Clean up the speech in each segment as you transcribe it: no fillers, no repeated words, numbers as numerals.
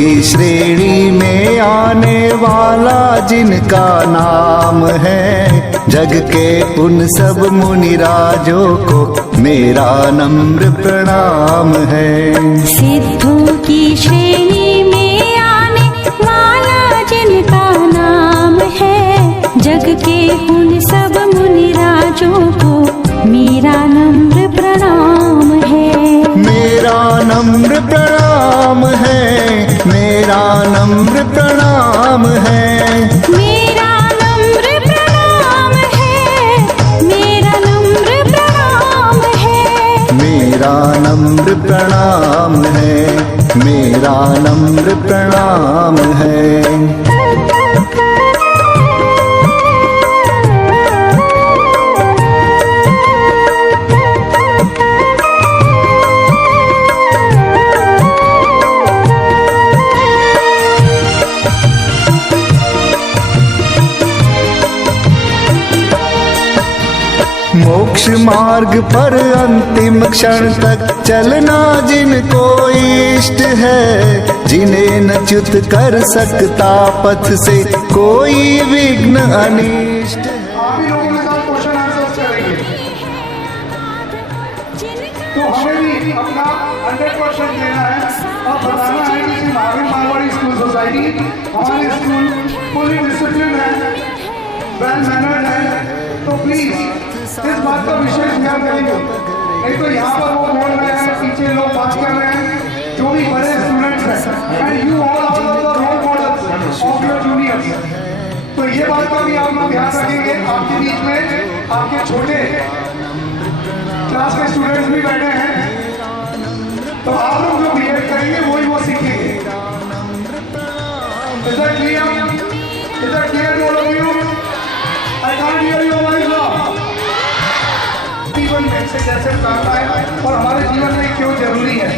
की श्रेणी में आने वाला जिनका नाम है, जग के उन सब मुनिराजों को मेरा नम्र प्रणाम है। सिद्धों की श्रेणी में आने वाला जिनका नाम है, जग के उन सब मुनिराजों को मेरा नम्र प्रणाम है। मेरा नम्र प्रणाम है, मेरा नम्र प्रणाम है, मेरा नम्र प्रणाम है, मेरा नम्र प्रणाम है, मेरा नम्र प्रणाम है, मेरा नम्र प्रणाम है। मोक्ष मार्ग पर अंतिम क्षण तक चलना जिनको इष्ट है, जिन्हें न च्युत कर सकता पथ से कोई विघ्न अनिष्ट है। आप ही लोगों के साथ क्वेश्चन आंसर करेंगे, तो हमें भी अपना 100% देना है और बताना है कि महावीर मारवाड़ी स्कूल सोसाइटी हमारे स्कूल फुली डिसिप्लिन है, वेल मैनर्ड है। तो प्लीज इस बात का विशेष ध्यान करेंगे, नहीं तो यहाँ पर वो बोल रहे हैं, पीछे लोग बात कर रहे हैं, जो भी बड़े स्टूडेंट्स हैं, and you all are the role models of your juniors. तो ये बात का भी आप लोग ध्यान रखेंगे। आपके बीच में आपके छोटे क्लास के स्टूडेंट्स भी बैठे हैं, तो आप लोग जो बिहेव करेंगे वही वो सीखेंगे। Is that clear? Is that clear to all of you? I can't hear you, my love. जीवन में से कैसे करना है और हमारे जीवन में क्यों जरूरी है,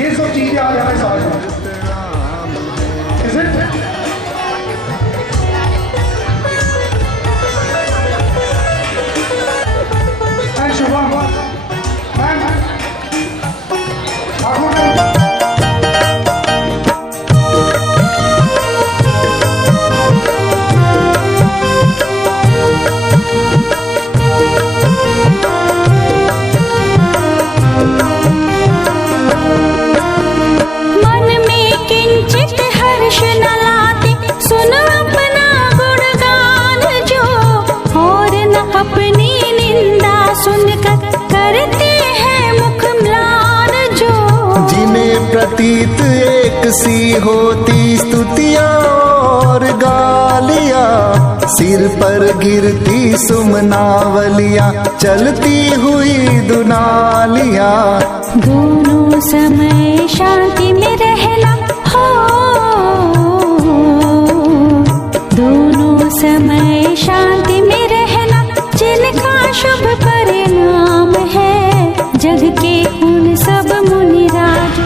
ये सब चीजें आज हमें समझना। Is it? And Shubham, man, प्रतीत एक सी होती स्तुतियाँ और गालियाँ, सिर पर गिरती सुमनावलियाँ, चलती हुई दुनालियाँ। दोनों समय शांति में रहना हो, दोनों समय शांति में रहना जिनका शुभ परिणाम है, जग के उन सब मुनिराज।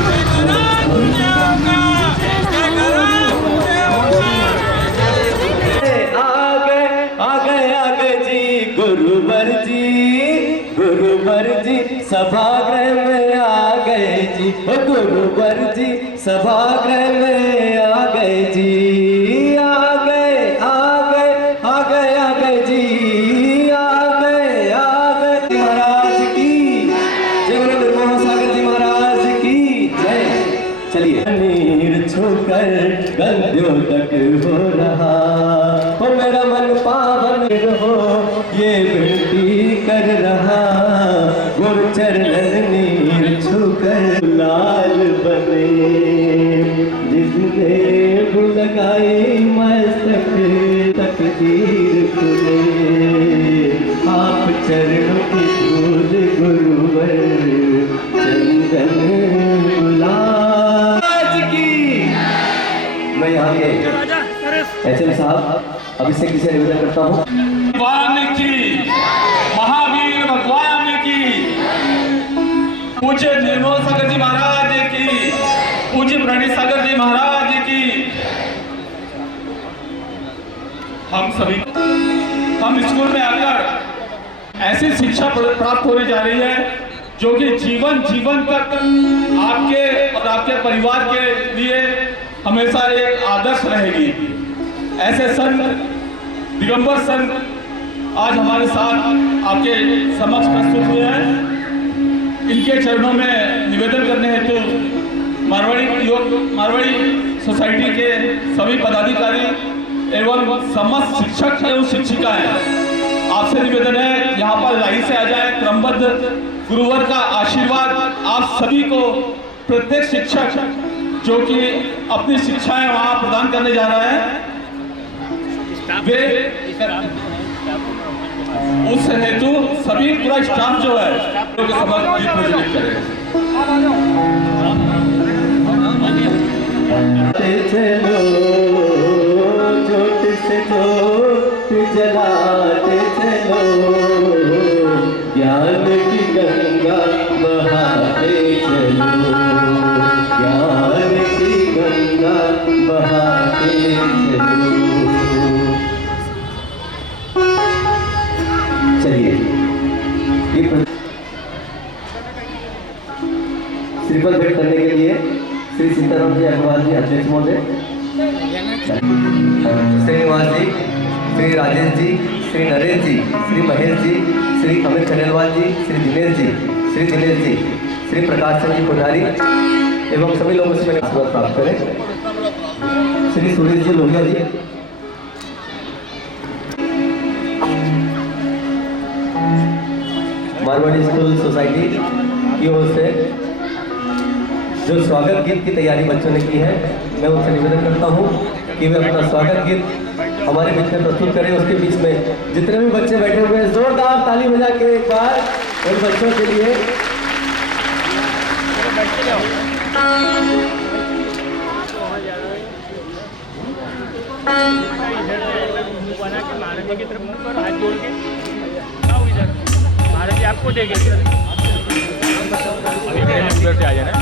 गुरुवर जी सभागृह में आ गए जी, गुरुवर जी सभागृह में आ गए जी, आ गए आ गए आ गए आ गए जी, आ गए महाराज की जय, गुरु निर्मोह सागर जी महाराज की जय। चलिए। नीर छूकर गद्यों तक हो रहा हो, मेरा मन पावन हो ये विनती कर रहा, गुरु चरण नीर छूकर लाल बने, जिसने लगाई मस्तक तकदीर खुले, आप चरणों की धूल गुरुवर चंदन गुलाब की। मैं यहाँ के एचएम साहब अभिषेक से निवेदन करता हूँ। वाल्मीकि, महावीर वाल्मीकि, पूज्य निर्मोह सागर जी महाराज की, पूज्य प्रणीत सागर जी महाराज की। हम सभी हम स्कूल में आकर ऐसी शिक्षा प्राप्त होने जा रही है जो कि जीवन तक आपके और आपके परिवार के लिए हमेशा एक आदर्श रहेगी। ऐसे संत, दिगंबर संत आज हमारे साथ आपके समक्ष प्रस्तुत हुए हैं। इनके चरणों में निवेदन करने हेतु मारवाड़ी सोसाइटी के सभी पदाधिकारी एवं समस्त शिक्षक एवं शिक्षिकाएं, आपसे निवेदन है यहाँ पर लाइन से आ जाए। क्रमबद्ध गुरुवर का आशीर्वाद आप सभी को, प्रत्येक शिक्षक जो कि अपनी शिक्षाएं वहाँ प्रदान करने जा रहा है, वे उस हेतु सभी पूरा स्टाफ जो है जो समझ करें। चलो छोटे से छोट जलाते चलो, ज्ञान की गंगा बहाते चलो, ज्ञान की गंगा बहाते चलो। चलिए श्रीफल भेंट करने के लिए श्री सीताराम जी अग्रवाल जी अध्यक्ष महोदय, श्रीनिवास जी, श्री राजेश जी, श्री नरेश जी, श्री महेश जी, श्री अमित खंडेलवाल जी, श्री दिनेश जी, श्री प्रकाश चंद्र जी कोठारी एवं सभी लोगों से आशीर्वाद प्राप्त करें। श्री सुरेश जी लोहिया जी, मारवाड़ी स्कूल सोसाइटी की ओर से जो स्वागत गीत की तैयारी बच्चों ने की है, मैं उनसे निवेदन करता हूँ कि वे अपना स्वागत गीत हमारे बीच में प्रस्तुत करें। उसके बीच में जितने भी बच्चे बैठे हुए हैं, जोरदार ताली बजा के एक बार उन बच्चों के लिए। आपको देंगे उधर से आ जाना।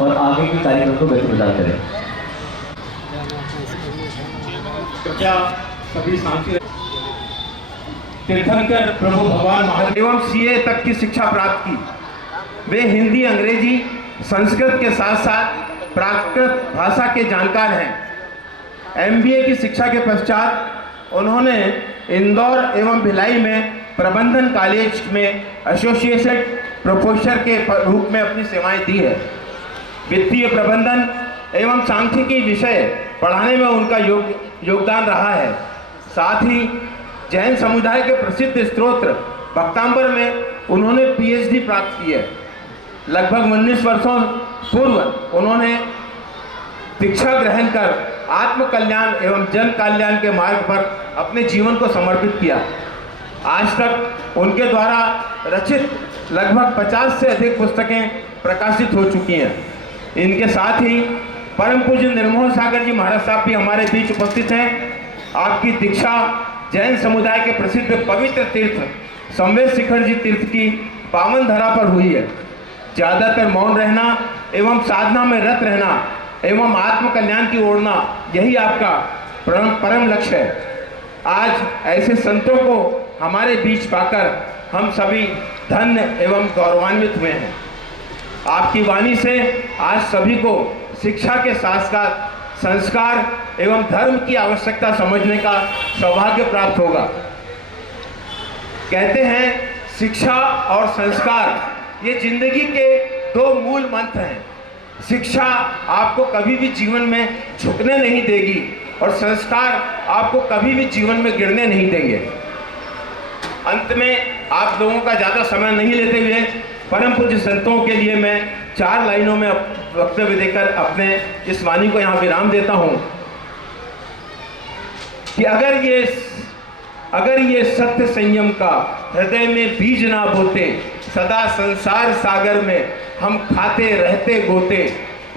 और आगे के कार्यक्रम को गति प्रदान करें। क्या सभी शांति। तीर्थंकर प्रभु भगवान महादेव एवं सीए तक की शिक्षा प्राप्त की। वे हिंदी, अंग्रेजी, संस्कृत के साथ साथ प्राकृत भाषा के जानकार हैं। एमबीए की शिक्षा के पश्चात उन्होंने इंदौर एवं भिलाई में प्रबंधन कॉलेज में एसोसिएटेड प्रोफेसर के रूप में अपनी सेवाएं दी है। वित्तीय प्रबंधन एवं सांख्यिकी विषय पढ़ाने में उनका योगदान रहा है। साथ ही जैन समुदाय के प्रसिद्ध स्तोत्र भक्तांबर में उन्होंने पीएचडी प्राप्त की है। लगभग 19 वर्षों पूर्व उन्होंने दीक्षा ग्रहण कर आत्म कल्याण एवं जन कल्याण के मार्ग पर अपने जीवन को समर्पित किया। आज तक उनके द्वारा रचित लगभग 50 से अधिक पुस्तकें प्रकाशित हो चुकी हैं। इनके साथ ही परम पूज्य निर्मोह सागर जी महाराज साहब भी हमारे बीच उपस्थित हैं। आपकी दीक्षा जैन समुदाय के प्रसिद्ध पवित्र तीर्थ संवेद शिखर जी तीर्थ की पावन धरा पर हुई है। ज़्यादातर मौन रहना एवं साधना में रत रहना एवं आत्म कल्याण की ओरना, यही आपका परम लक्ष्य है। आज ऐसे संतों को हमारे बीच पाकर हम सभी धन्य एवं गौरवान्वित हुए हैं। आपकी वाणी से आज सभी को शिक्षा के साथ साथ संस्कार एवं धर्म की आवश्यकता समझने का सौभाग्य प्राप्त होगा। कहते हैं शिक्षा और संस्कार ये जिंदगी के दो मूल मंत्र हैं। शिक्षा आपको कभी भी जीवन में झुकने नहीं देगी और संस्कार आपको कभी भी जीवन में गिरने नहीं देंगे। अंत में आप लोगों का ज़्यादा समय नहीं लेते हुए परम पूज्य संतों के लिए मैं 4 लाइनों में वक्तव्य देकर अपने इस वाणी को यहाँ विराम देता हूँ कि अगर ये सत्य संयम का हृदय में बीज ना बोते, सदा संसार सागर में हम खाते रहते गोते,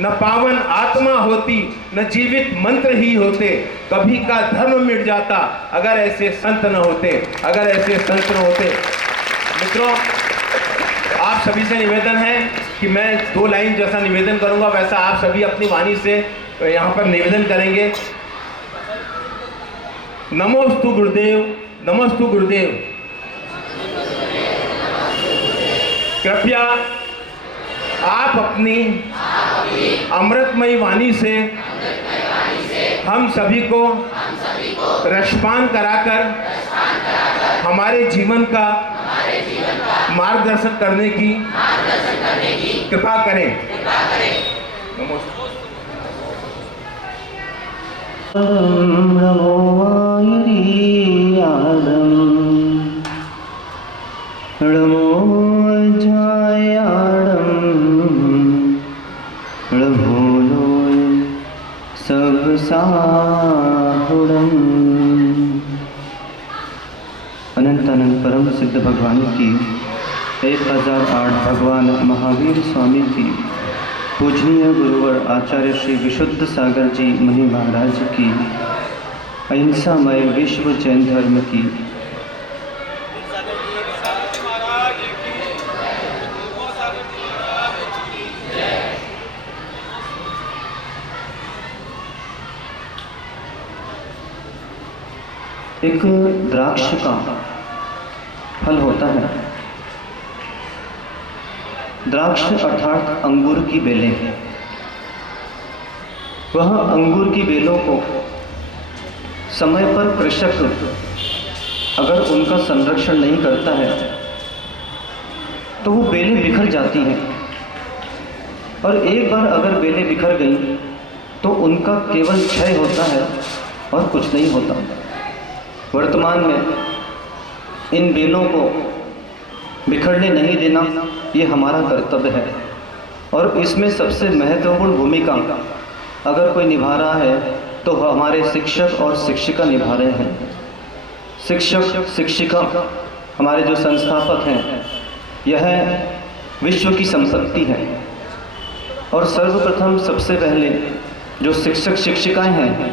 न पावन आत्मा होती न जीवित मंत्र ही होते, कभी का धर्म मिट जाता अगर ऐसे संत न होते, अगर ऐसे संत न होते। मित्रों, आप सभी से निवेदन है कि मैं 2 लाइन जैसा निवेदन करूंगा वैसा आप सभी अपनी वाणी से यहाँ पर निवेदन करेंगे। नमोस्तु गुरुदेव, नमोस्तु गुरुदेव। कृपया आप अपनी अमृतमयी वाणी से हम सभी को रसपान कराकर हमारे जीवन का मार्गदर्शन करने की कृपा करें। नमस्ते। अनंत अनंत परम सिद्ध भगवान की 1008 भगवान महावीर स्वामी की पूजनीय गुरुवर आचार्य श्री विशुद्ध सागर जी मुनि महाराज की अहिंसामय विश्व जैन धर्म की एक द्राक्ष का फल होता है। द्राक्ष अर्थात अंगूर की बेलें। वह अंगूर की बेलों को समय पर कृषक अगर उनका संरक्षण नहीं करता है तो वो बेलें बिखर जाती हैं, और एक बार अगर बेलें बिखर गई तो उनका केवल क्षय होता है और कुछ नहीं होता। वर्तमान में इन बेलों को बिखरने नहीं देना ये हमारा कर्तव्य है, और इसमें सबसे महत्वपूर्ण भूमिका अगर कोई निभा रहा है तो हमारे शिक्षक और शिक्षिका निभा रहे हैं। शिक्षक शिक्षिका हमारे जो संस्थापक हैं, यह विश्व की संपत्ति है, और सर्वप्रथम सबसे पहले जो शिक्षक शिक्षिकाएं हैं,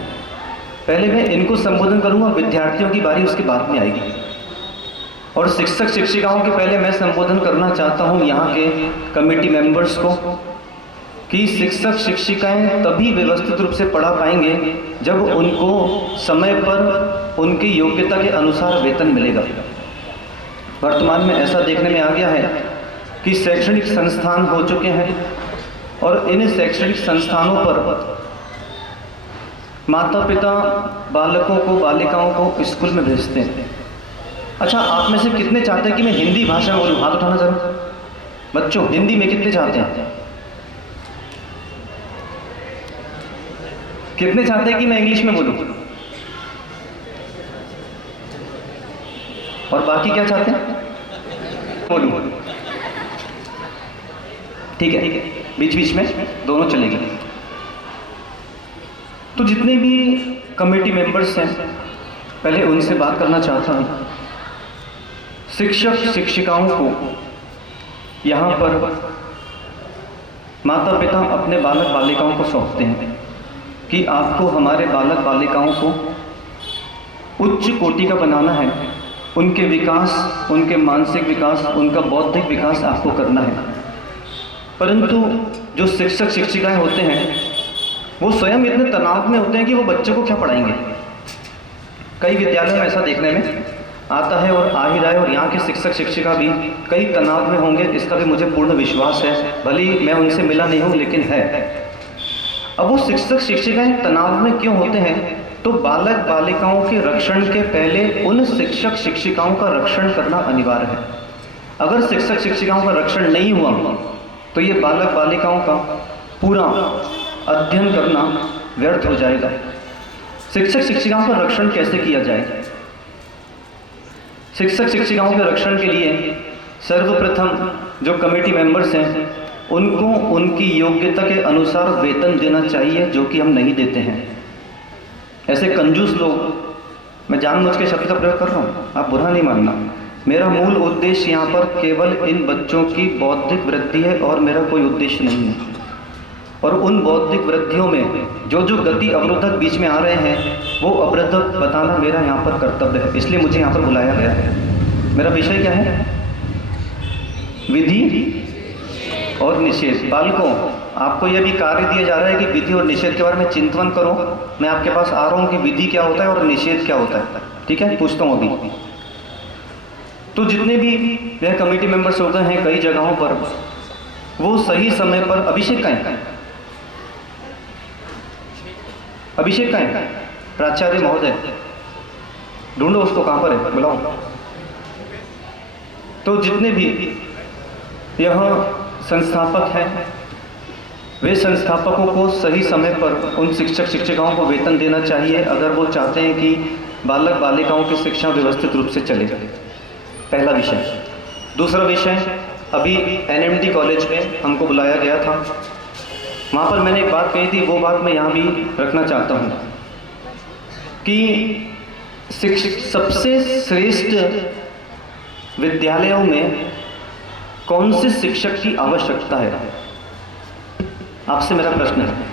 पहले मैं इनको संबोधन करूंगा, विद्यार्थियों की बारी उसके बाद में आएगी। और शिक्षक शिक्षिकाओं के पहले मैं संबोधन करना चाहता हूं यहाँ के कमेटी मेंबर्स को कि शिक्षक शिक्षिकाएं तभी व्यवस्थित रूप से पढ़ा पाएंगे जब उनको समय पर उनकी योग्यता के अनुसार वेतन मिलेगा। वर्तमान में ऐसा देखने में आ गया है कि शैक्षणिक संस्थान हो चुके हैं, और इन शैक्षणिक संस्थानों पर माता पिता बालकों को बालिकाओं को स्कूल में भेजते हैं। अच्छा, आप में से कितने चाहते हैं कि मैं हिंदी भाषा में बोलूं? हाथ उठाना जरा। बच्चों, हिंदी में कितने चाहते हैं? कितने चाहते हैं कि मैं इंग्लिश में बोलूं? और बाकी क्या चाहते हैं? बोलूं? ठीक है, बीच बीच में दोनों चलेंगे। तो जितने भी कमेटी मेंबर्स हैं, पहले उनसे बात करना चाहता हूँ। शिक्षक शिक्षिकाओं को यहाँ पर माता पिता अपने बालक बालिकाओं को सौंपते हैं कि आपको हमारे बालक बालिकाओं को उच्च कोटि का बनाना है, उनके विकास, उनके मानसिक विकास, उनका बौद्धिक विकास आपको करना है। परंतु जो शिक्षक शिक्षिकाएं होते हैं वो स्वयं इतने तनाव में होते हैं कि वो बच्चों को क्या पढ़ाएंगे। कई विद्यालयों में ऐसा देखने में आता है और आ ही रहा है, और यहाँ के शिक्षक शिक्षिका भी कई तनाव में होंगे, इसका भी मुझे पूर्ण विश्वास है, भले ही मैं उनसे मिला नहीं हूँ लेकिन है। अब वो शिक्षक शिक्षिकाएं तनाव में क्यों होते हैं? तो बालक बालिकाओं के रक्षण के पहले उन शिक्षक शिक्षिकाओं का रक्षण करना अनिवार्य है। अगर शिक्षक शिक्षिकाओं का रक्षण नहीं हुआ तो ये बालक बालिकाओं का पूरा अध्ययन करना व्यर्थ हो जाएगा। शिक्षक शिक्षिकाओं का रक्षण कैसे किया जाए? शिक्षक शिक्षिकाओं के रक्षण के लिए सर्वप्रथम जो कमेटी मेंबर्स हैं उनको उनकी योग्यता के अनुसार वेतन देना चाहिए, जो कि हम नहीं देते हैं। ऐसे कंजूस लोग, मैं जानबूझ के शब्द का प्रयोग कर रहा हूँ, आप बुरा नहीं मानना। मेरा मूल उद्देश्य यहाँ पर केवल इन बच्चों की बौद्धिक वृद्धि है और मेरा कोई उद्देश्य नहीं है। और उन बौद्धिक वृद्धियों में जो जो गति अवरोधक बीच में आ रहे हैं वो अवरोधक बताना मेरा यहाँ पर कर्तव्य है, इसलिए मुझे यहाँ पर बुलाया गया है। मेरा विषय क्या है? विधि और निषेध। बालकों, आपको यह भी कार्य दिया जा रहा है कि विधि और निषेध के बारे में चिंतन करो। मैं आपके पास आ रहा हूँ कि विधि क्या होता है और निषेध क्या होता है, ठीक है? पूछता हूँ अभी। तो जितने भी यह कमेटी मेंबर्स होते हैं कई जगहों पर, वो सही समय पर अभिषेक का है, अभिषेक का है, प्राचार्य महोदय ढूंढो उसको, कहाँ पर है, बुलाओ। तो जितने भी यहाँ संस्थापक हैं, वे संस्थापकों को सही समय पर उन शिक्षक शिक्षिकाओं को वेतन देना चाहिए अगर वो चाहते हैं कि बालक बालिकाओं की शिक्षा व्यवस्थित रूप से चले। पहला विषय। दूसरा विषय, अभी NMD कॉलेज में हमको बुलाया गया था, वहाँ पर मैंने एक बात कही थी, वो बात मैं यहाँ भी रखना चाहता हूँ कि सबसे श्रेष्ठ विद्यालयों में कौन से शिक्षक की आवश्यकता है? आपसे मेरा प्रश्न है,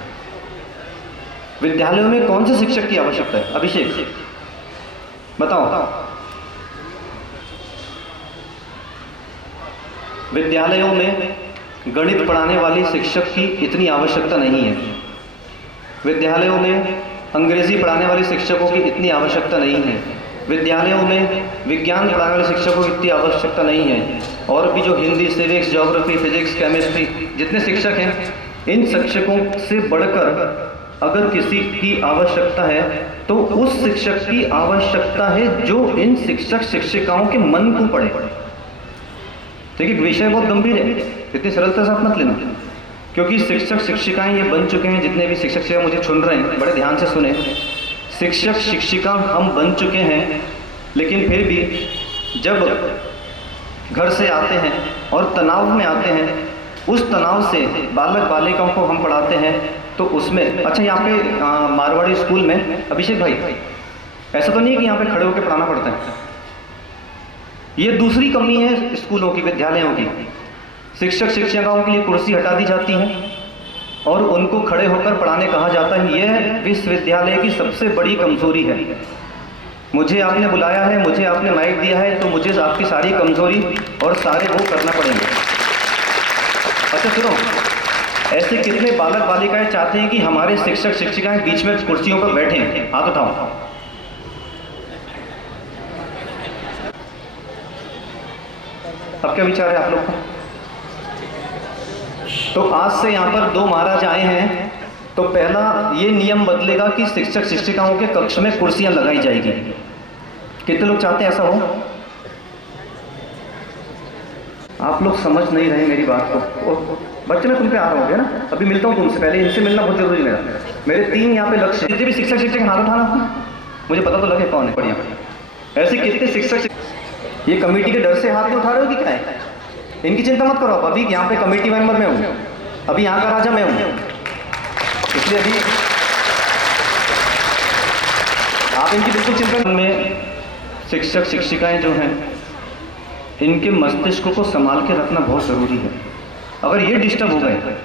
विद्यालयों में कौन से शिक्षक की आवश्यकता है? अभिषेक बताओ। विद्यालयों में गणित पढ़ाने वाले शिक्षक की इतनी आवश्यकता नहीं है, विद्यालयों में अंग्रेजी पढ़ाने वाले शिक्षकों की इतनी आवश्यकता नहीं है, विद्यालयों में विज्ञान पढ़ाने वाले शिक्षकों की इतनी आवश्यकता नहीं है, और भी जो Hindi, civics, geography, physics, chemistry जितने शिक्षक हैं, इन शिक्षकों से बढ़कर अगर किसी की आवश्यकता है तो उस शिक्षक की आवश्यकता है जो इन शिक्षक शिक्षिकाओं के मन को पढ़े। देखिए, विषय बहुत गंभीर है, इतनी सरलता से आप मत लेना, क्योंकि शिक्षक शिक्षिकाएं ये बन चुके हैं, जितने भी शिक्षक शिक्षिका मुझे सुन रहे हैं बड़े ध्यान से सुने, शिक्षक शिक्षिका हम बन चुके हैं, लेकिन फिर भी जब घर से आते हैं और तनाव में आते हैं, उस तनाव से बालक बालिकाओं को हम पढ़ाते हैं तो उसमें, अच्छा यहाँ पे मारवाड़ी स्कूल में अभिषेक भाई, ऐसा तो नहीं है कि यहाँ पे खड़े होकर पढ़ाना पड़ता है, ये दूसरी कमी है स्कूलों की, विद्यालयों की। शिक्षक शिक्षिकाओं के लिए कुर्सी हटा दी जाती है और उनको खड़े होकर पढ़ाने कहा जाता है, यह विश्वविद्यालय की सबसे बड़ी कमजोरी है। मुझे आपने बुलाया है, मुझे आपने माइक दिया है, तो मुझे आपकी सारी कमजोरी और सारे वो करना पड़ेंगे। अच्छा सुनो, ऐसे कितने बालक बालिकाएं चाहते हैं कि हमारे शिक्षक शिक्षिकाएं बीच में कुर्सियों पर बैठें? हाथ उठाओ। अब क्या विचार है आप लोग का? तो आज से यहाँ पर 2 महाराज आए हैं, तो पहला ये नियम बदलेगा कि शिक्षक शिक्षिकाओं के कक्ष में कुर्सियां लगाई जाएगी। कितने लोग चाहते हैं ऐसा हो? आप लोग समझ नहीं रहे मेरी बात को। बच्चे, मैं तुम पे आ रहा हूँ ना, अभी मिलता हूँ तुमसे, पहले इनसे मिलना बहुत जरूरी है। मेरे 3 यहाँ पे लक्ष्य, जितने भी शिक्षक शिक्षक हाथ उठाना, मुझे पता तो लगे कौन है। बढ़िया, ऐसे कितने शिक्षक, ये कमेटी के डर से हाथ नहीं उठा रहे हो कि क्या है? इनकी चिंता मत करो, अभी यहाँ पे कमेटी मेंबर में हूँ, अभी यहाँ का राजा मैं हूँ, इसलिए अभी आप इनकी बिल्कुल चिंता में शिक्षक शिक्षिकाएं जो हैं इनके मस्तिष्क को संभाल के रखना बहुत ज़रूरी है। अगर ये डिस्टर्ब हो गए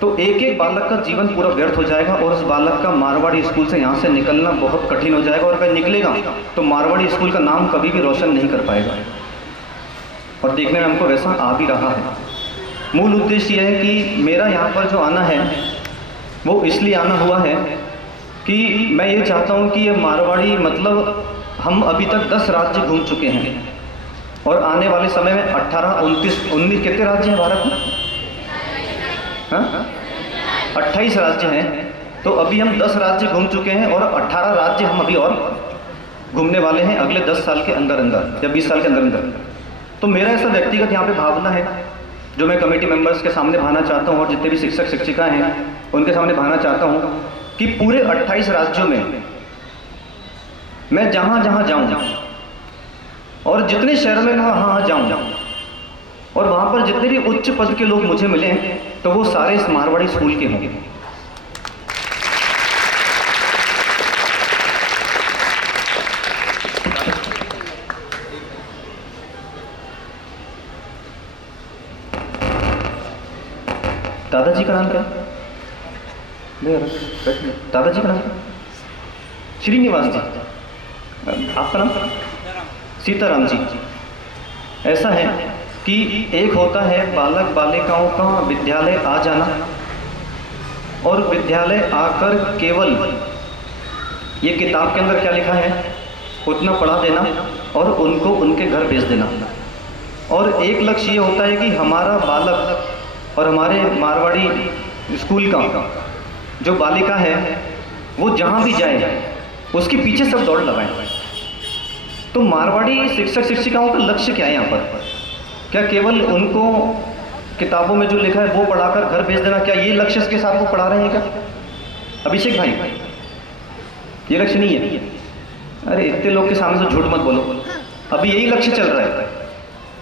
तो एक एक बालक का जीवन पूरा व्यर्थ हो जाएगा और उस बालक का मारवाड़ी स्कूल से यहाँ से निकलना बहुत कठिन हो जाएगा, और अगर निकलेगा तो मारवाड़ी स्कूल का नाम कभी भी रोशन नहीं कर पाएगा। और देखने में हमको वैसा आ भी रहा है। मूल उद्देश्य यह है कि मेरा यहाँ पर जो आना है वो इसलिए आना हुआ है कि मैं ये चाहता हूँ कि ये मारवाड़ी मतलब हम अभी तक 10 राज्य घूम चुके हैं और आने वाले समय में 18, 29, 19 कितने राज्य हैं भारत में? हाँ, 28 राज्य हैं। तो अभी हम 10 राज्य घूम चुके हैं और 18 राज्य हम अभी और घूमने वाले हैं अगले 10 साल के अंदर अंदर या 20 साल के अंदर अंदर। तो मेरा ऐसा व्यक्तिगत यहाँ पे भावना है जो मैं कमेटी मेंबर्स के सामने भाना चाहता हूँ और जितने भी शिक्षक शिक्षिकाएं हैं उनके सामने भाना चाहता हूँ कि पूरे 28 राज्यों में मैं जहाँ जहाँ जाऊँ और जितने शहरों में मैं वहाँ जाऊँ और वहाँ पर जितने भी उच्च पद के लोग मुझे मिले तो वो सारे इस मारवाड़ी स्कूल के होंगे। दादाजी का नाम क्या है? दादाजी का नाम श्रीनिवास जी। आपका नाम? सीताराम जी। ऐसा है कि एक होता है बालक बालिकाओं का विद्यालय आ जाना और विद्यालय आकर केवल ये किताब के अंदर क्या लिखा है उतना पढ़ा देना और उनको उनके घर भेज देना। और एक लक्ष्य ये होता है कि हमारा बालक और हमारे मारवाड़ी स्कूल का जो बालिका है वो जहाँ भी जाए उसके पीछे सब दौड़ लगाएं। तो मारवाड़ी शिक्षक शिक्षिकाओं का लक्ष्य क्या है यहाँ पर? क्या केवल उनको किताबों में जो लिखा है वो पढ़ाकर घर भेज देना, क्या ये लक्ष्य के साथ वो पढ़ा रहे हैं क्या? अभिषेक भाई, ये लक्ष्य नहीं है। अरे इतने लोग के सामने तो झूठ मत बोलो, अभी यही लक्ष्य चल रहा है।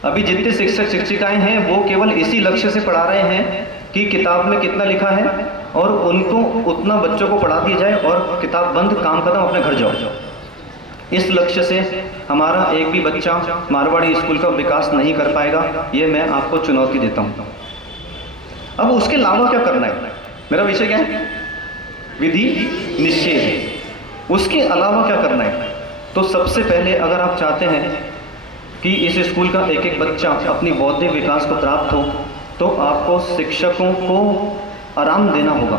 अभी जितने शिक्षक शिक्षिकाएं हैं वो केवल इसी लक्ष्य से पढ़ा रहे हैं कि किताब में कितना लिखा है और उनको उतना बच्चों को पढ़ा दिया जाए और किताब बंद, काम खत्म, अपने घर जाओ। इस लक्ष्य से हमारा एक भी बच्चा मारवाड़ी स्कूल का विकास नहीं कर पाएगा, ये मैं आपको चुनौती देता हूँ। अब उसके अलावा क्या करना है? मेरा विषय क्या है? विधि निषेध। उसके अलावा क्या करना है? तो सबसे पहले अगर आप चाहते हैं कि इस स्कूल का एक एक बच्चा अपनी बौद्धिक विकास को प्राप्त हो तो आपको शिक्षकों को आराम देना होगा।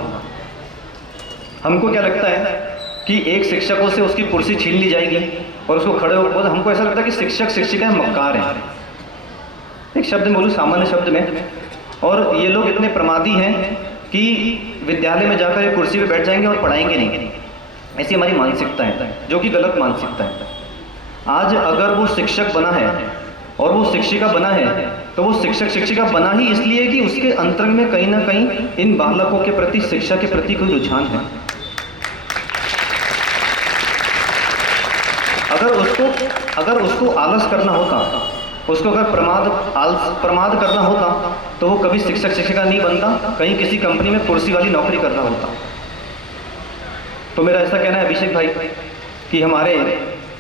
हमको क्या लगता है कि एक शिक्षकों से उसकी कुर्सी छीन ली जाएगी और उसको खड़े होकर हमको ऐसा लगता है कि शिक्षक शिक्षिकाएं मक्कार हैं। एक शब्द में बोलूँ, सामान्य शब्द में, और ये लोग इतने प्रमादी हैं कि विद्यालय में जाकर एक कुर्सी पे बैठ जाएंगे और पढ़ाएंगे नहीं। ऐसी हमारी मानसिकता है जो कि गलत मानसिकता है। आज अगर वो शिक्षक बना है और वो शिक्षिका बना है तो वो शिक्षक शिक्षिका बना ही इसलिए कि उसके अंतरंग में कहीं ना कहीं इन बालकों के प्रति, शिक्षा के प्रति कोई रुझान है। अगर उसको आलस करना होता, उसको अगर प्रमाद करना होता तो वो कभी शिक्षक शिक्षिका नहीं बनता, कहीं किसी कंपनी में कुर्सी वाली नौकरी करना होता। तो मेरा ऐसा कहना है अभिषेक भाई कि हमारे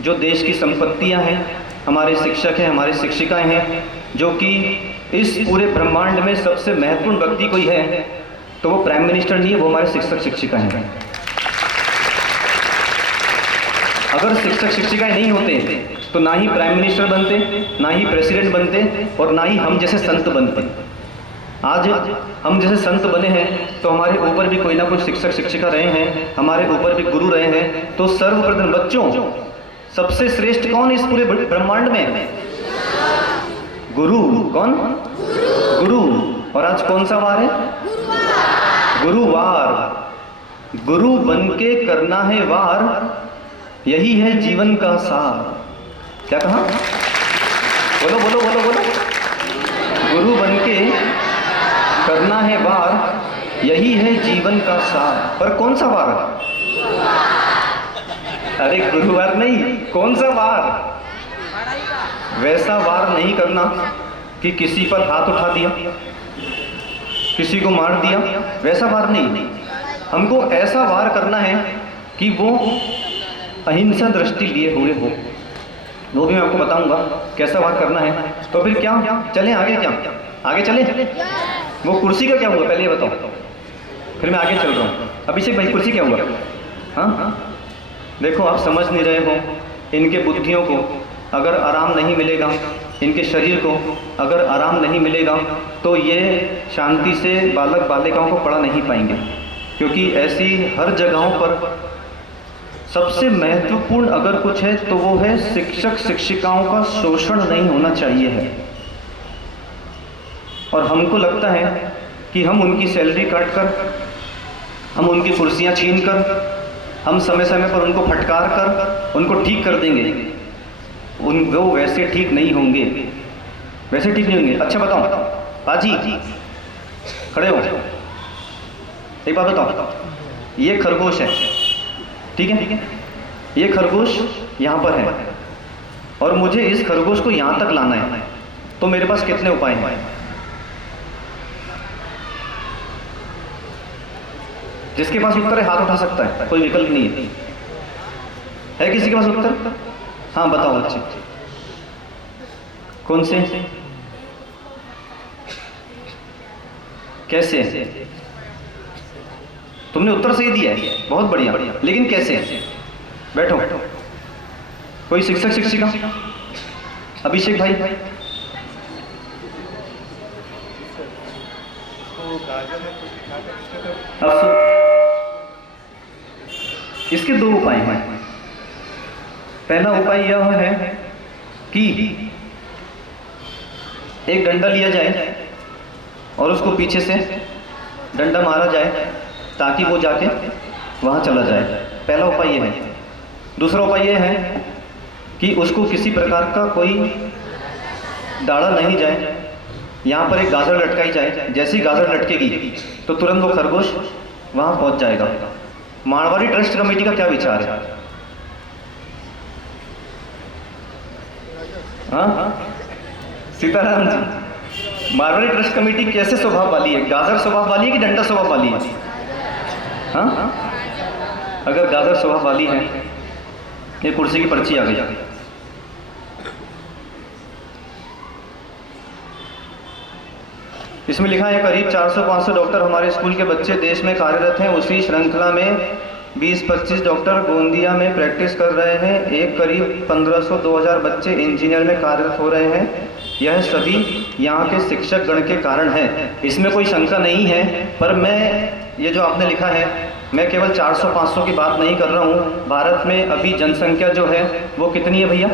जो देश की संपत्तियां हैं, हमारे शिक्षक हैं, हमारे शिक्षिकाएं हैं, जो कि इस पूरे ब्रह्मांड में सबसे महत्वपूर्ण व्यक्ति कोई है तो वो प्राइम मिनिस्टर नहीं है, वो हमारे शिक्षक शिक्षिका हैं। अगर शिक्षक शिक्षिकाएं नहीं होते तो ना ही प्राइम मिनिस्टर बनते, ना ही प्रेसिडेंट बनते और ना ही हम जैसे संत बनते। आज हम जैसे संत बने हैं तो हमारे ऊपर भी कोई ना कोई शिक्षक शिक्षिका रहे हैं, हमारे ऊपर भी गुरु रहे हैं। तो सर्वप्रथम बच्चों, सबसे श्रेष्ठ कौन इस पूरे ब्रह्मांड में? गुरु। कौन? गुरु। और आज कौन सा वार है? गुरुवार। गुरु बन के करना है वार, यही है जीवन का सार। क्या कहा? बोलो बोलो बोलो बोलो। गुरु बन के करना है वार, यही है जीवन का सार। पर कौन सा वार? अरे गुरुवार नहीं, कौन सा वार? वैसा वार नहीं करना कि किसी पर हाथ उठा दिया, किसी को मार दिया, वैसा वार नहीं। हमको ऐसा वार करना है कि वो अहिंसा दृष्टि लिए हुए हो, वो भी मैं आपको बताऊंगा कैसा बात करना है। तो फिर क्या चलें आगे, क्या आगे चलें? वो कुर्सी का क्या हुआ पहले ये बताओ, फिर मैं आगे चल रहा हूँ। अभिषेक भाई कुर्सी क्या हुआ? हाँ देखो, आप समझ नहीं रहे हो, इनके बुद्धियों को अगर आराम नहीं मिलेगा, इनके शरीर को अगर आराम नहीं मिलेगा, तो ये शांति से बालक बालिकाओं को पढ़ा नहीं पाएंगे। क्योंकि ऐसी हर जगहों पर सबसे महत्वपूर्ण अगर कुछ है तो वो है शिक्षक शिक्षिकाओं का शोषण नहीं होना चाहिए है। और हमको लगता है कि हम उनकी सैलरी काट कर, हम उनकी कुर्सियां छीन कर, हम समय समय पर उनको फटकार कर उनको ठीक कर देंगे। वो वैसे ठीक नहीं होंगे, वैसे ठीक नहीं होंगे। अच्छा बताओ पाजी, खड़े हो, एक बात बताओ, ये खरगोश है, ठीक है, ये खरगोश यहाँ पर है और मुझे इस खरगोश को यहाँ तक लाना है, तो मेरे पास कितने उपाय हैं? जिसके पास उत्तर है हाथ उठा सकता है, कोई विकल्प नहीं है किसी के पास उत्तर? हाँ बताओ बच्चे, कौन से, कैसे? तुमने उत्तर सही दिया है, बहुत बढ़िया, लेकिन कैसे? बैठो, कोई शिक्षक शिक्षिका? अभिषेक भाई, अब इसके दो उपाय हैं। पहला उपाय यह है कि एक डंडा लिया जाए और उसको पीछे से डंडा मारा जाए ताकि वो जाके वहाँ चला जाए, पहला उपाय यह है। दूसरा उपाय यह है कि उसको किसी प्रकार का कोई दाड़ा नहीं जाए, यहाँ पर एक गाजर लटकाई जाए, जैसी गाजर लटकेगी तो तुरंत वो खरगोश वहाँ पहुँच जाएगा। मारवाड़ी ट्रस्ट कमेटी का क्या विचार है? हाँ सीताराम जी, मारवाड़ी ट्रस्ट कमेटी कैसे स्वभाव वाली है? गाजर स्वभाव वाली है कि डंडा स्वभाव वाली है? हाँ अगर गाजर स्वभाव वाली है, ये कुर्सी की पर्ची आ गई। इसमें लिखा है करीब 400-500 डॉक्टर हमारे स्कूल के बच्चे देश में कार्यरत हैं। उसी श्रृंखला में 20-25 डॉक्टर गोंदिया में प्रैक्टिस कर रहे हैं। एक करीब 1500-2000 बच्चे इंजीनियर में कार्यरत हो रहे हैं। यह सभी यहाँ के शिक्षक गण के कारण है, इसमें कोई शंका नहीं है। पर मैं ये जो आपने लिखा है, मैं केवल 400-500 की बात नहीं कर रहा हूँ। भारत में अभी जनसंख्या जो है वो कितनी है भैया?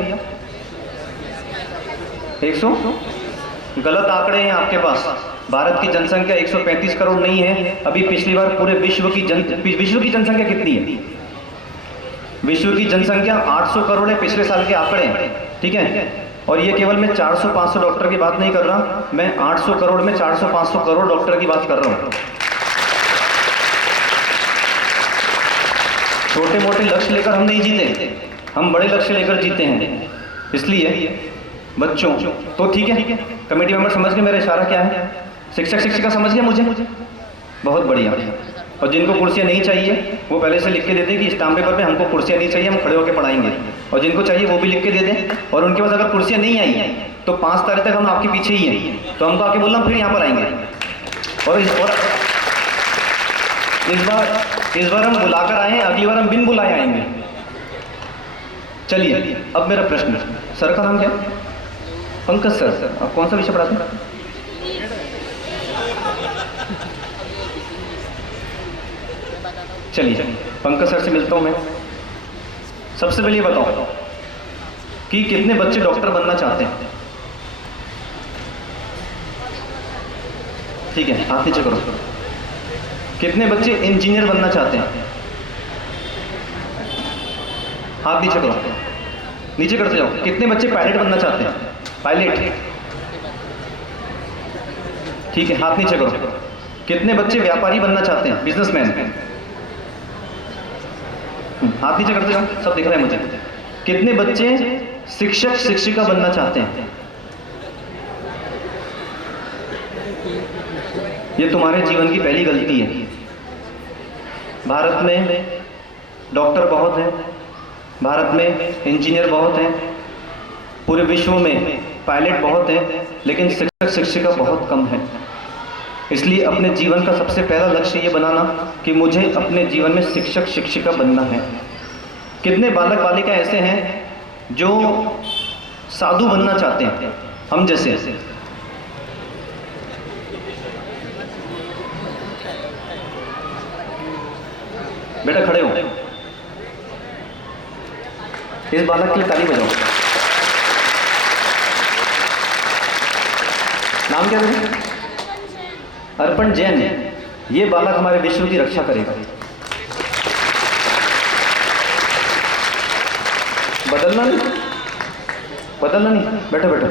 100? गलत आंकड़े हैं आपके पास। भारत की जनसंख्या 135 करोड़ नहीं है। अभी पिछली बार पूरे विश्व की जनसंख्या कितनी है? विश्व की जनसंख्या 800 करोड़ है, पिछले साल के आंकड़े हैं, ठीक है। और ये केवल मैं 400-500 डॉक्टर की बात नहीं कर रहा, मैं 800 करोड़ में 400-500 करोड़ डॉक्टर की बात कर रहा हूँ। छोटे मोटे लक्ष्य लेकर हम नहीं जीते, हम बड़े लक्ष्य लेकर जीते हैं। इसलिए बच्चों तो ठीक है, कमेटी मेंबर समझ गए मेरा इशारा क्या है? शिक्षक शिक्षिका समझ गए मुझे? बहुत बढ़िया। और जिनको कुर्सियाँ नहीं चाहिए वो पहले से लिख के दे दें कि स्टाम्प पेपर पे हमको कुर्सियाँ नहीं चाहिए, हम खड़े होकर पढ़ाएंगे। और जिनको चाहिए वो भी लिख के दे दें। और उनके पास अगर कुर्सियाँ नहीं आई तो 5 तारीख तक हम आपके पीछे ही हैं, तो हमको आके बोलना, फिर यहाँ पर आएंगे। और इस बार हम बुलाकर आए हैं, अगली बार हम बिन बुलाए आएंगे। चलिए अब मेरा प्रश्न, सर का नाम क्या? पंकज सर, आप कौन सा विषय पढ़ाते हैं? चलिए पंकज सर से मिलता हूं मैं। सबसे पहले बताओ कि कितने बच्चे डॉक्टर बनना चाहते हैं? ठीक है, हाथ नीचे करो। कितने बच्चे इंजीनियर बनना चाहते हैं? हाथ नीचे करो, नीचे करते जाओ। कितने बच्चे पायलट बनना चाहते हैं? पायलट, ठीक है, हाथ नीचे करो। कितने बच्चे व्यापारी बनना चाहते हैं? बिजनेसमैन, हाथ नीचे करते जाओ, सब दिख रहा है मुझे। कितने बच्चे शिक्षक शिक्षिका बनना चाहते हैं? ये तुम्हारे जीवन की पहली गलती है। भारत में डॉक्टर बहुत हैं, भारत में इंजीनियर बहुत हैं, पूरे विश्व में पायलट बहुत हैं, लेकिन शिक्षक शिक्षिका बहुत कम हैं। इसलिए अपने जीवन का सबसे पहला लक्ष्य ये बनाना कि मुझे अपने जीवन में शिक्षक शिक्षिका बनना है। कितने बालक बालिका ऐसे हैं जो साधु बनना चाहते हैं, हम जैसे। बेटा खड़े हो, इस बालक के लिए ताली बजाओ। नाम क्या है? अर्पण जैन। ये बालक हमारे विश्व की रक्षा करेगा। बदलना नहीं, बदलना नहीं, बैठो बैठो।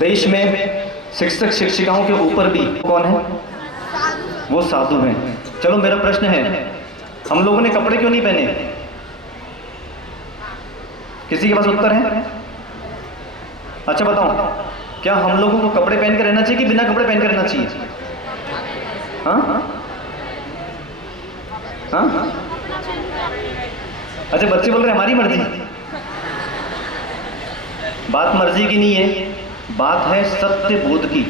देश में शिक्षक शिक्षिकाओं के ऊपर भी कौन है? वो साधु हैं। चलो मेरा प्रश्न है, हम लोगों ने कपड़े क्यों नहीं पहने? किसी के पास उत्तर है? अच्छा बताओ, क्या हम लोगों को कपड़े पहन के रहना चाहिए कि बिना कपड़े पहन के रहना चाहिए? हाँ हाँ, अच्छा बच्चे बोल रहे हमारी मर्जी। बात मर्जी की नहीं है, बात है सत्य बोध की।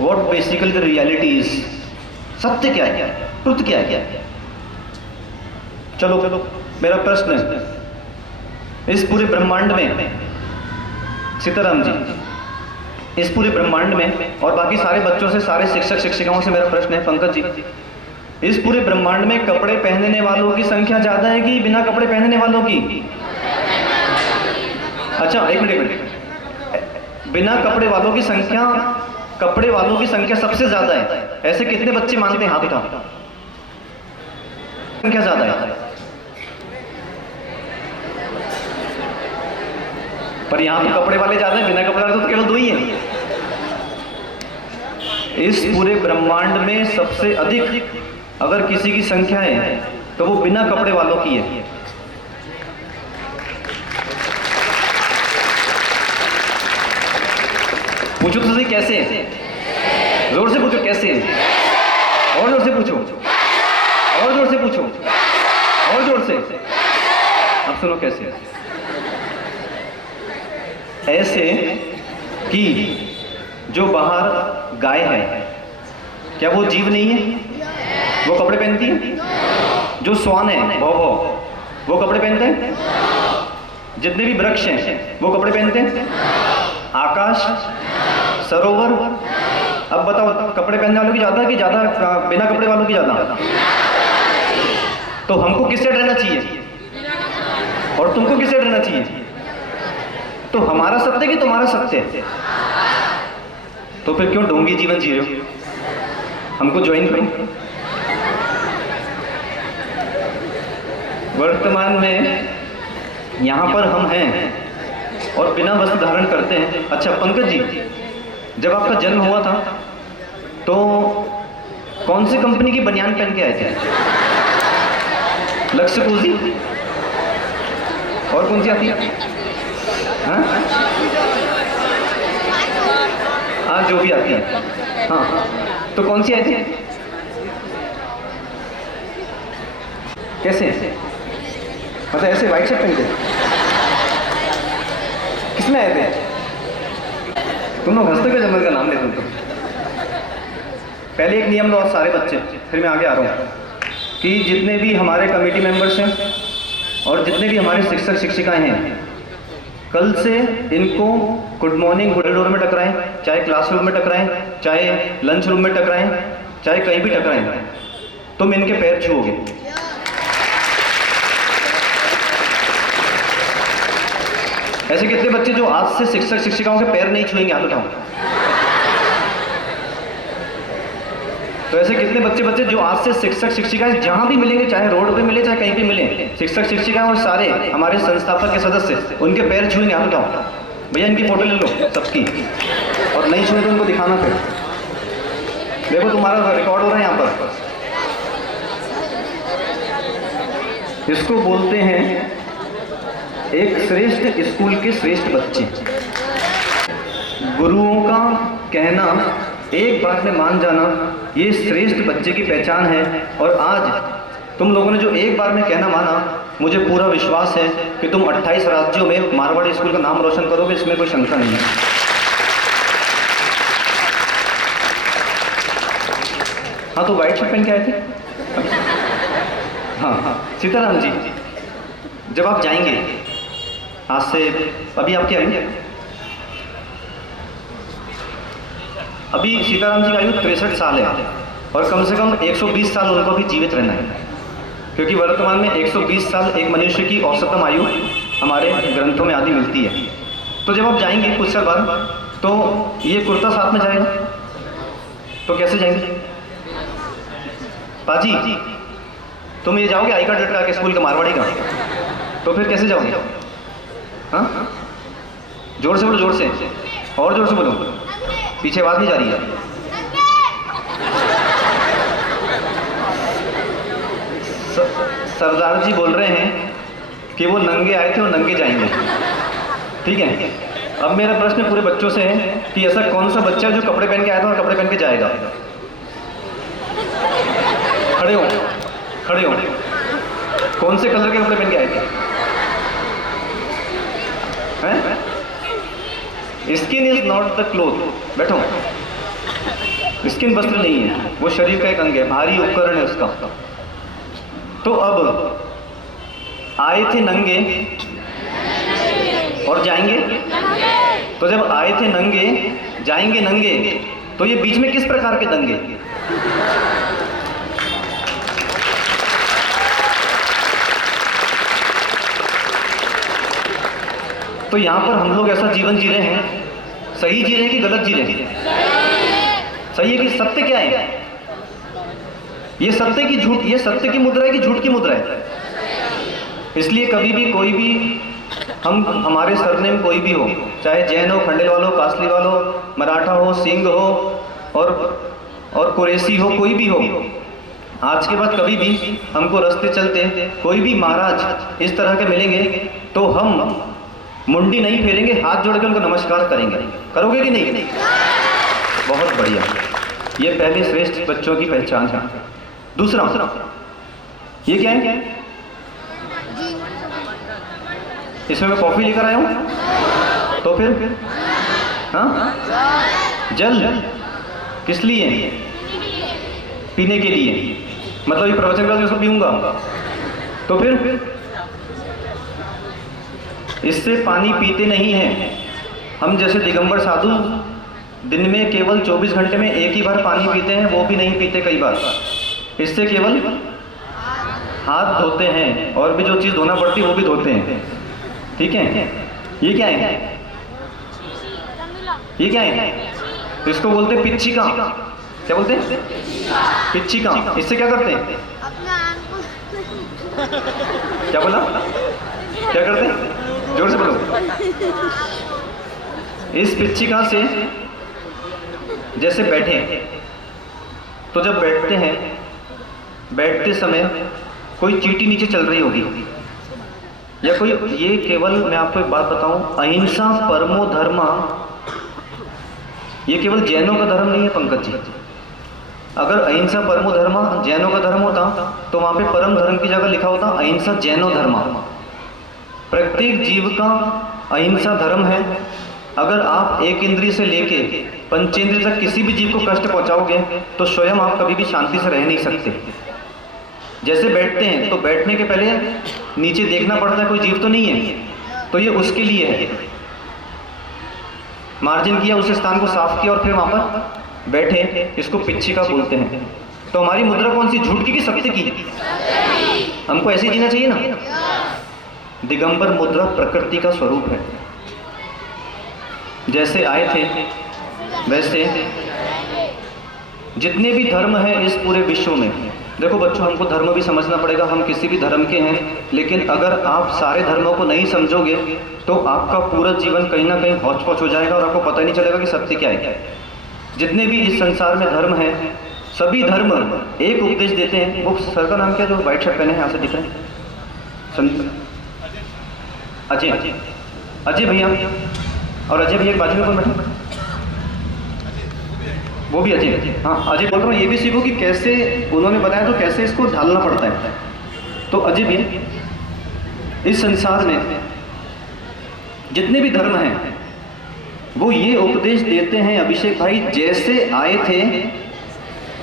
What basically the reality is, सत्य क्या है, ट्रुथ क्या है। चलो मेरा प्रश्न है, इस पूरे ब्रह्मांड में, सीताराम जी, इस पूरे ब्रह्मांड में और बाकी सारे बच्चों से, सारे शिक्षक शिक्षिकाओं से मेरा प्रश्न है, पंकज जी, इस पूरे ब्रह्मांड में कपड़े पहनने वालों की संख्या ज्यादा है कि बिना कपड़े पहनने वालों की? अच्छा एक मिनट, बिना कपड़े वालों की संख्या, कपड़े वालों की संख्या सबसे ज्यादा है। ऐसे कितने बच्चे मानते हैं? हाथ उठाओ। संख्या ज्यादा है, पर यहां तो कपड़े वाले ज्यादा हैं, बिना कपड़े वाले तो केवल दो ही हैं। इस पूरे ब्रह्मांड में सबसे अधिक अगर किसी की संख्या है तो वो बिना कपड़े वालों की है। पूछो तो सही, कैसे है? जोर से पूछो, कैसे है? और जोर से पूछो, और जोर से पूछो, और जोर से। अब सुनो कैसे है। ऐसे कि जो बाहर गाय है, क्या वो जीव नहीं है? वो कपड़े पहनती है। जो स्वान है, वो कपड़े पहनते हैं। जितने भी वृक्ष हैं वो कपड़े पहनते हैं। आकाश, सरोवर, अब बताओ कपड़े पहनने वालों की ज्यादा कि ज्यादा बिना कपड़े वालों की ज्यादा? तो हमको किससे डरना चाहिए और तुमको किससे डरना चाहिए? तो हमारा सत्य कि तुम्हारा सत्य? तो फिर क्यों ढोंगी जीवन जी रहे हो? हमको ज्वाइन करो। वर्तमान में यहाँ पर हम हैं और बिना वस्त्र धारण करते हैं। अच्छा पंकज जी, जब आपका जन्म हुआ था तो कौन सी कंपनी की बनियान पहन के आए थे? लक्ष्य पूजी और कौन सी आती है? हाँ जो भी आती है। हाँ तो कौन सी आई थी? कैसे? मतलब ऐसे व्हाइट शर्ट पहनते? किसमें आए थे? तुम लोग हंसते हुए जमल का नाम ले। तुम तो पहले एक नियम लो सारे बच्चे, फिर मैं आगे आ रहा हूँ कि जितने भी हमारे कमेटी मेंबर्स हैं और जितने भी हमारे शिक्षक शिक्षिकाएं हैं, कल से इनको गुड मॉर्निंग कॉरिडोर में टकराएं, चाहे क्लासरूम में टकराएं, चाहे लंच रूम में टकराएं, चाहे कहीं भी टकराएं, तुम इनके पैर छूओगे। ऐसे कितने बच्चे जो आज से शिक्षक शिक्षिकाओं के पैर नहीं छुएंगे? हाथ उठाओ। तो ऐसे कितने बच्चे जो आज से शिक्षक शिक्षिकाएं जहां भी मिलेंगे, चाहे रोड पे मिले चाहे कहीं भी मिले, शिक्षक शिक्षिकाएं और सारे हमारे संस्थापक के सदस्य उनके पैर छुएंगे? हाथ उठाओ। भैया इनकी फोटो ले लो सबकी, और नहीं छुए तो उनको दिखाना। फिर देखो तुम्हारा रिकॉर्ड हो रहा है यहाँ पर। इसको बोलते हैं एक श्रेष्ठ स्कूल के श्रेष्ठ बच्चे। गुरुओं का कहना, एक बात में मान जाना, ये श्रेष्ठ बच्चे की पहचान है। और आज तुम लोगों ने जो एक बार में कहना माना, मुझे पूरा विश्वास है कि तुम 28 राज्यों में मारवाड़ी स्कूल का नाम रोशन करोगे, इसमें कोई शंका नहीं है। हाँ, तो वाइट शर्ट पहन के आए थे। हाँ, सीताराम जी, जब आप जाएंगे आज से, अभी आप क्या आएंगे? अभी सीताराम जी की आयु 63 साल है और कम से कम 120 साल उनको भी जीवित रहना है, क्योंकि वर्तमान में 120 साल एक मनुष्य की औसतम आयु हमारे ग्रंथों में आदि मिलती है। तो जब आप जाएंगे कुछ साल बाद, तो ये कुर्ता साथ में जाएगा, तो कैसे जाएंगे? पाजी, तुम ये जाओगे आई कार्ड लेकर आके स्कूल का मारवाड़ी का, तो फिर कैसे जाओगे? हाँ, जोर से बोलो, जोर से, और जोर से बोलो, पीछे आवाज नहीं जा रही है। सरदार जी बोल रहे हैं कि वो नंगे आए थे और नंगे जाएंगे, ठीक है। अब मेरा प्रश्न पूरे बच्चों से है कि ऐसा कौन सा बच्चा है जो कपड़े पहन के आया था और कपड़े पहन के जाएगा? खड़े हो, खड़े हो। कौन से कलर के कपड़े पहन के आए थे? Skin is not the cloth, बैठो। स्किन वस्त्र नहीं है, वो शरीर का एक अंग है, भारी उपकरण है उसका। तो अब आए थे नंगे और जाएंगे, तो जब आए थे नंगे जाएंगे नंगे, तो ये बीच में किस प्रकार के दंगे? तो यहां पर हम लोग ऐसा जीवन जी रहे हैं, सही जी रहे हैं कि गलत जी रहे हैं? सही है कि सत्य क्या है? ये सत्य की झूठ, ये सत्य की मुद्रा है कि झूठ की मुद्रा है? इसलिए कभी भी कोई भी हमारे सरनेम कोई भी हो, चाहे जैन हो, खंडेलवाल हो, कासलीवाल हो, मराठा हो, सिंह हो और कुरैशी हो, कोई भी हो, आज के बाद कभी भी हमको रास्ते चलते कोई भी महाराज इस तरह के मिलेंगे तो हम मुंडी नहीं फेरेंगे, हाथ जोड़ के उनको नमस्कार करेंगे। करोगे कि नहीं? बहुत बढ़िया, ये पहले श्रेष्ठ बच्चों की पहचान है। दूसरा, ये क्या है? इसमें मैं कॉफी लेकर आया हूं, तो फिर हाँ, जल किस लिए? पीने के लिए, मतलब ये प्रवचन का इसको पीऊंगा, तो फिर इससे पानी पीते नहीं हैं हम। जैसे दिगंबर साधु दिन में केवल 24 घंटे में एक ही बार पानी पीते हैं, वो भी नहीं पीते कई बार। इससे केवल हाथ धोते हैं, और भी जो चीज़ धोना पड़ती है वो भी धोते हैं, ठीक है। ये क्या है? ये क्या है? तो इसको बोलते हैं पिच्ची का। क्या बोलते हैं? पिच्ची का। इससे क्या करते हैं? क्या बोला? क्या करते हैं? जोर से बोलो। इस पिच्चिका से जैसे बैठे, तो जब बैठते हैं, बैठते समय कोई चींटी नीचे चल रही होगी या कोई, ये केवल मैं आपको एक बात बताऊं, अहिंसा परमो धर्मा, ये केवल जैनों का धर्म नहीं है पंकज जी। अगर अहिंसा परमो धर्मा जैनों का धर्म होता तो वहां पे परम धर्म की जगह लिखा होता अहिंसा जैनो धर्मा। प्रत्येक जीव का अहिंसा धर्म है। अगर आप एक इंद्रिय से लेके पंचेंद्रिय तक किसी भी जीव को कष्ट पहुंचाओगे तो स्वयं आप कभी भी शांति से रह नहीं सकते। जैसे बैठते हैं तो बैठने के पहले नीचे देखना पड़ता है कोई जीव तो नहीं है, तो ये उसके लिए है। मार्जिन किया, उस स्थान को साफ किया और फिर वहां पर बैठे, इसको पिच्चिका बोलते हैं। तो हमारी मुद्रा कौन सी, झूठ की कि सत्य की? हमको ऐसे जीना चाहिए ना। दिगंबर मुद्रा प्रकृति का स्वरूप है। जैसे आए थे वैसे जितने भी धर्म हैं इस पूरे विश्व में, देखो बच्चों, हमको धर्म भी समझना पड़ेगा। हम किसी भी धर्म के हैं, लेकिन अगर आप सारे धर्मों को नहीं समझोगे तो आपका पूरा जीवन कहीं ना कहीं हौच पौच हो जाएगा और आपको पता ही नहीं चलेगा कि सत्य क्या है। जितने भी इस संसार में धर्म हैं, सभी धर्म एक उपदेश देते हैं। वो सर का नाम क्या जो व्हाइट शर्ट पहने हैं, यहाँ से दिख रहे हैं? अजय, अजय भैया, और अजय भैया बाजू में कौन बैठा? वो भी अजय। हाँ, अजय बोल रहा हूँ, ये भी सीखो कि कैसे उन्होंने बताया तो कैसे इसको ढालना पड़ता है। तो अजीब है, इस संसार में जितने भी धर्म हैं वो ये उपदेश देते हैं अभिषेक भाई, जैसे आए थे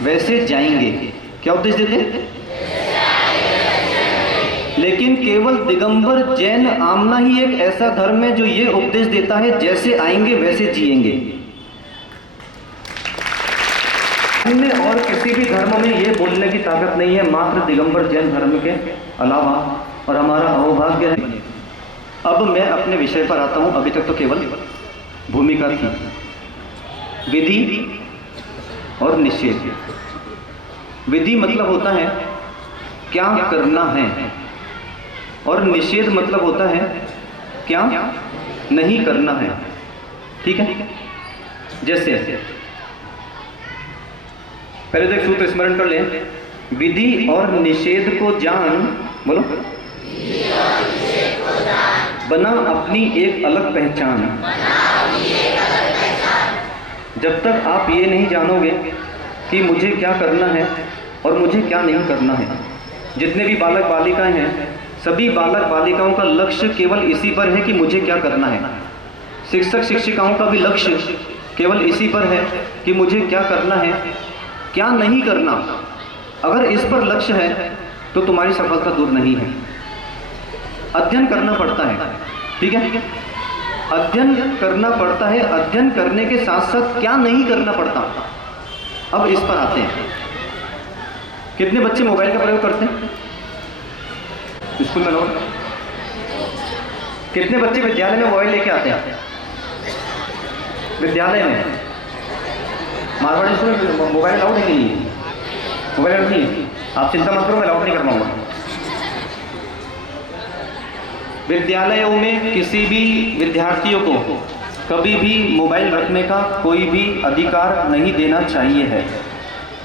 वैसे जाएंगे। क्या उपदेश देते हैं? लेकिन केवल दिगंबर जैन आमना ही एक ऐसा धर्म है जो ये उपदेश देता है जैसे आएंगे वैसे जिएंगे। अन्य और किसी भी धर्म में ये बोलने की ताकत नहीं है, मात्र दिगंबर जैन धर्म के अलावा। और हमारा अहोभाग्य है। अब मैं अपने विषय पर आता हूं। अभी तक तो केवल भूमिका थी, विधि और निषेध। विधि मतलब होता है क्या करना है, और निषेध मतलब होता है क्या नहीं करना है। ठीक है? जैसे पहले तो एक सूत्र स्मरण कर लें, विधि और निषेध को जान, बोलो, बना अपनी एक अलग पहचान। जब तक आप ये नहीं जानोगे कि मुझे क्या करना है और मुझे क्या नहीं करना है, जितने भी बालक बालिकाएं हैं, सभी बालक बालिकाओं का लक्ष्य केवल इसी पर है कि मुझे क्या करना है। शिक्षक शिक्षिकाओं का भी लक्ष्य केवल इसी पर है कि मुझे क्या करना है, क्या नहीं करना। अगर इस पर लक्ष्य है तो तुम्हारी सफलता दूर नहीं है। अध्ययन करना पड़ता है, ठीक है? अध्ययन करना पड़ता है। अध्ययन करने के साथ साथ क्या नहीं करना पड़ता। अब इस पर आते हैं। कितने बच्चे मोबाइल का प्रयोग करते हैं स्कूल में? लोग कितने बच्चे विद्यालय में मोबाइल लेके आते हैं? विद्यालय में मारवाड़ी स्कूल में मोबाइल अलाउड है कि नहीं? मोबाइल अलाउड नहीं है। आप चिंता मत करो, मैं अलाउड नहीं कर पाऊंगा। विद्यालयों में किसी भी विद्यार्थियों को कभी भी मोबाइल रखने का कोई भी अधिकार नहीं देना चाहिए है।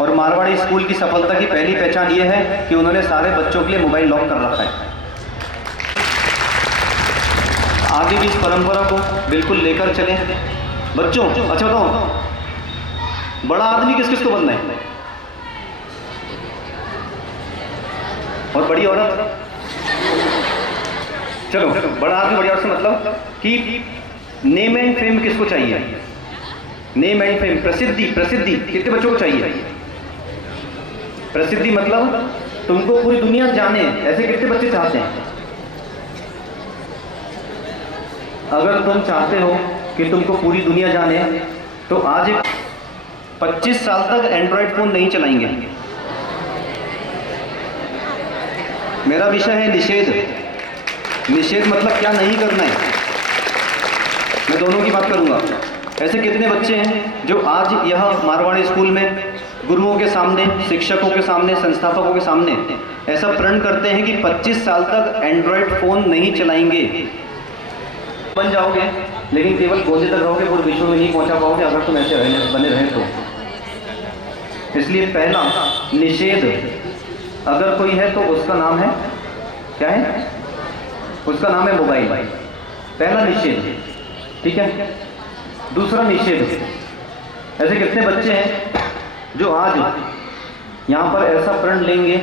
और मारवाड़ी स्कूल की सफलता की पहली पहचान ये है कि उन्होंने सारे बच्चों के लिए मोबाइल लॉक कर रखा है। आगे भी इस परंपरा को बिल्कुल लेकर चलें। बच्चों, अच्छा बताओ, बड़ा आदमी किस किस को बनना है? और बड़ी औरत? चलो, बड़ा आदमी बड़ी औरत से मतलब कि नेम एंड फेम किसको चाहिए? नेम एंड फेम, प्रसिद्धि। प्रसिद्धि कितने बच्चों को चाहिए? प्रसिद्धि मतलब तुमको पूरी दुनिया जाने, ऐसे कितने बच्चे चाहते हैं? अगर तुम चाहते हो कि तुमको पूरी दुनिया जाने तो आज 25 साल तक एंड्रॉयड फोन नहीं चलाएंगे। मेरा विषय है निषेध। निषेध मतलब क्या नहीं करना है। मैं दोनों की बात करूंगा। ऐसे कितने बच्चे हैं जो आज यह मारवाड़ी स्कूल में गुरुओं के सामने, शिक्षकों के सामने, संस्थापकों के सामने ऐसा प्रण करते हैं कि 25 साल तक एंड्रॉयड फोन नहीं चलाएंगे। बन जाओगे लेकिन केवल गोदे तक रहोगे, पूरे विश्व में नहीं पहुंचा पाओगे अगर तुम ऐसे बने रहे तो। इसलिए पहला निषेध अगर कोई है तो उसका नाम है क्या है? उसका नाम है मोबाइल। पहला निषेध, ठीक है? दूसरा निषेध, ऐसे कितने बच्चे हैं जो आज यहाँ पर ऐसा प्रण लेंगे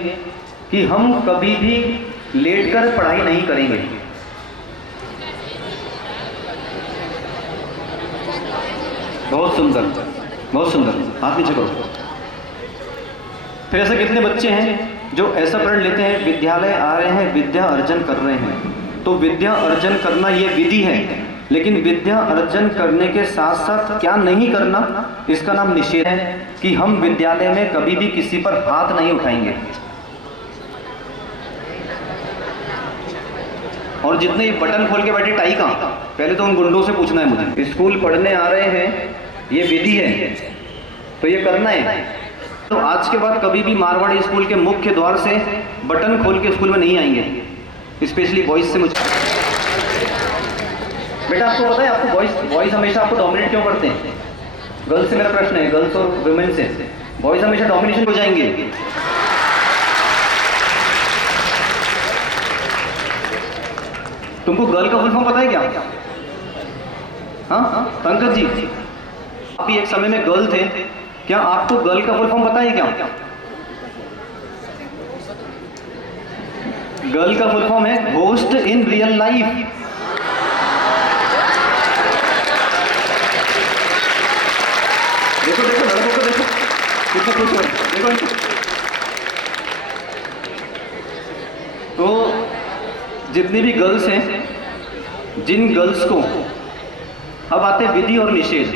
कि हम कभी भी लेटकर पढ़ाई नहीं करेंगे। बहुत सुंदर, बहुत सुंदर, हाथ नीचे करो। फिर ऐसे कितने बच्चे हैं जो ऐसा प्रण लेते हैं, विद्यालय आ रहे हैं, विद्या अर्जन कर रहे हैं। तो विद्या अर्जन करना ये विधि है, लेकिन विद्या अर्जन करने के साथ साथ क्या नहीं करना, इसका नाम निषेध है कि हम विद्यालय में कभी भी किसी पर हाथ नहीं उठाएंगे। और जितने ये बटन खोल के बैठे टाई का, पहले तो उन गुंडों से पूछना है मुझे। स्कूल पढ़ने आ रहे हैं, ये विधि है तो ये करना है। तो आज के बाद कभी भी मारवाड़ी स्कूल के मुख्य द्वार से बटन खोल के स्कूल में नहीं आएंगे। स्पेशली बॉयज से मुझे बेटा, आपको पता है आपको बॉयज हमेशा आपको डोमिनेट क्यों करते हैं? गर्ल्स से मेरा प्रश्न है, गर्ल्स और वुमेन से। बॉयज हमेशा डोमिनेशन हो जाएंगे। तुमको गर्ल का फुल फॉर्म पता है क्या? हाँ पंकज जी, आप भी एक समय में गर्ल थे, क्या आपको गर्ल का फुल फॉर्म पता है क्या? गर्ल का फुल फॉर्म है घोस्ट इन रियल लाइफ। देखो देखो लड़कों को देखो कितना खुश हो, देखो इनको। तो जितनी भी गर्ल्स हैं, जिन गर्ल्स को अब आते हैं विधि और निषेध,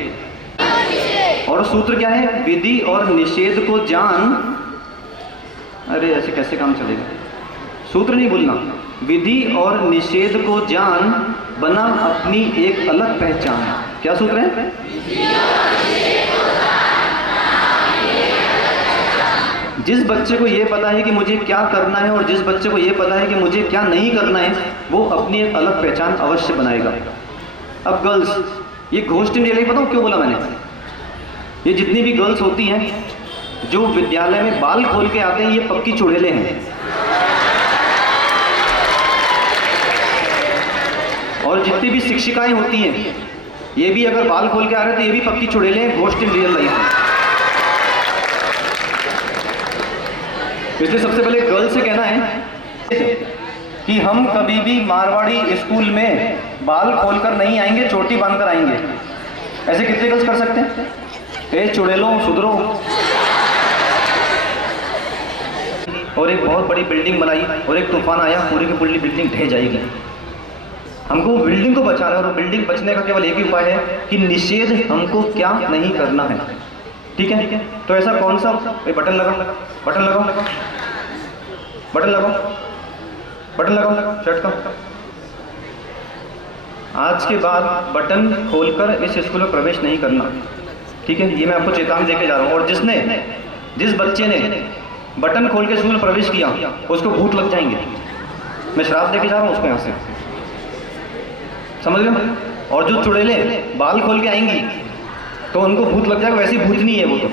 और सूत्र क्या है? विधि और निषेध को जान। अरे ऐसे कैसे काम चलेगा? सूत्र नहीं भूलना। विधि और निषेध को जान, बना अपनी एक अलग पहचान। क्या सूत्र है? जिस बच्चे को ये पता है कि मुझे क्या करना है और जिस बच्चे को ये पता है कि मुझे क्या नहीं करना है, वो अपनी एक अलग पहचान अवश्य बनाएगा। अब गर्ल्स, ये घोस्ट इन रियल लाइफ बताऊँ क्यों बोला मैंने? ये जितनी भी गर्ल्स होती हैं जो विद्यालय में बाल खोल के आते हैं, ये पक्की चुड़ैलें हैं। और जितनी भी शिक्षिकाएं होती हैं, ये भी अगर बाल खोल के आ रहे हैं तो ये भी पक्की चुड़ैलें हैं, घोस्ट इन रियल लाइफ है। इसलिए सबसे पहले गर्ल्स से कहना है कि हम कभी भी मारवाड़ी स्कूल में बाल खोलकर नहीं आएंगे, चोटी बांधकर आएंगे। ऐसे कितने गर्ल्स कर सकते हैं? ए चुड़ैलों, सुधरो। और एक बहुत बड़ी बिल्डिंग बनाई और एक तूफान आया, पूरी की पूरी बिल्डिंग ढह जाएगी। हमको बिल्डिंग को बचाना है, और बिल्डिंग बचने का केवल एक ही उपाय है कि निषेध हमको क्या नहीं करना है। ठीक है? तो ऐसा कौन सा? बटन लगाओ, बटन लगाओ, बटन लगाओ, बटन लगाओ शर्ट का। आज के बाद बटन खोलकर इस स्कूल में प्रवेश नहीं करना। ठीक है? ये मैं आपको चेतावनी देके जा रहा हूँ। और जिस बच्चे ने बटन खोल के स्कूल में प्रवेश किया, उसको भूत लग जाएंगे। मैं श्राप देके जा रहा हूँ उसको यहाँ से, समझ लो। और जो चुड़ैले बाल खोल के आएंगी तो उनको भूत लग जाएगा। वैसी भूतनी है वो तो।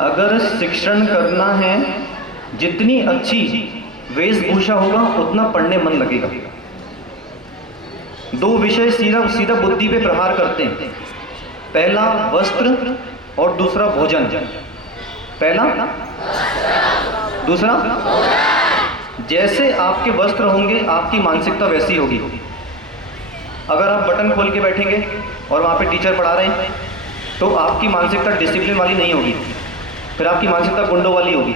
अगर शिक्षण करना है, जितनी अच्छी वेशभूषा होगा उतना पढ़ने मन लगेगा। दो विषय सीधा सीधा बुद्धि पे प्रहार करते हैं। पहला वस्त्र और दूसरा भोजन। पहला, दूसरा। जैसे आपके वस्त्र होंगे, आपकी मानसिकता वैसी होगी। अगर आप बटन खोल के बैठेंगे और वहाँ पे टीचर पढ़ा रहे हैं, तो आपकी मानसिकता डिसिप्लिन वाली नहीं होगी, फिर आपकी मानसिकता गुंडों वाली होगी,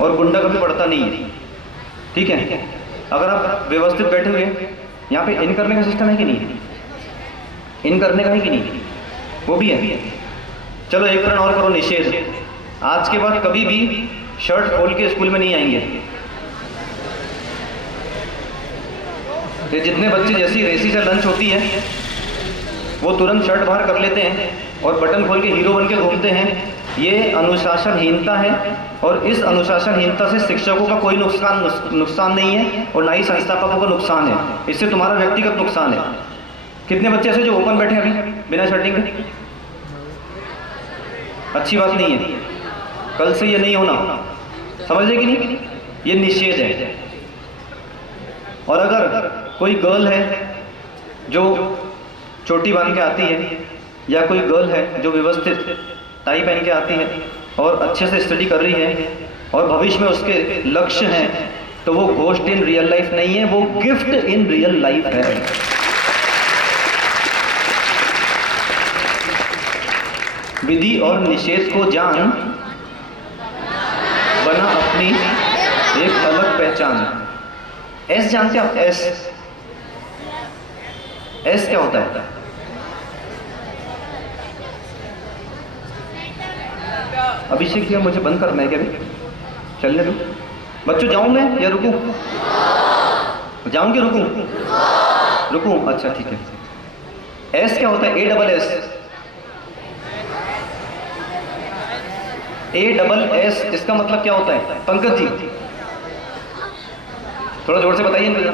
और गुंडा कभी पढ़ता नहीं है। ठीक है? अगर आप व्यवस्थित बैठे हुए, यहाँ पे इन करने का सिस्टम है कि नहीं? इन करने का है कि नहीं? वो भी है। चलो एक रन और करो, निषेध। आज के बाद कभी भी शर्ट खोल के स्कूल में नहीं आएंगे। ये जितने बच्चे, जैसी रेसी से लंच होती है, वो तुरंत शर्ट बाहर कर लेते हैं और बटन खोल के हीरो बन के घूमते हैं, ये अनुशासनहीनता है। और इस अनुशासनहीनता से शिक्षकों का कोई नुकसान नहीं है, और ना ही संस्थापकों का नुकसान है। इससे तुम्हारा व्यक्तिगत नुकसान है। कितने बच्चे ऐसे जो ओपन बैठे अभी बिना शर्टिंग के? अच्छी बात नहीं है। कल से ये नहीं होना, समझ रहे कि नहीं? ये निषेध है। और अगर कोई गर्ल है जो चोटी बांध के आती है, या कोई गर्ल है जो व्यवस्थित टाई पहन के आती है और अच्छे से स्टडी कर रही है, और भविष्य में उसके लक्ष्य हैं, तो वो घोस्ट इन रियल लाइफ नहीं है, वो गिफ्ट इन रियल लाइफ है। विधि और निषेध को जान, बना अपनी एक अलग पहचान। एस जानते हैं आप? एस, एस क्या होता है? अभिषेक जी, मुझे बंद करना है क्या? चलने दो बच्चों। जाऊं मैं या रुकूं? जाऊं कि रुकूं? रुकूं, अच्छा ठीक है। एस क्या होता है? A double S. A double S, इसका मतलब क्या होता है? पंकज जी थोड़ा जोर से बताइए मुझे।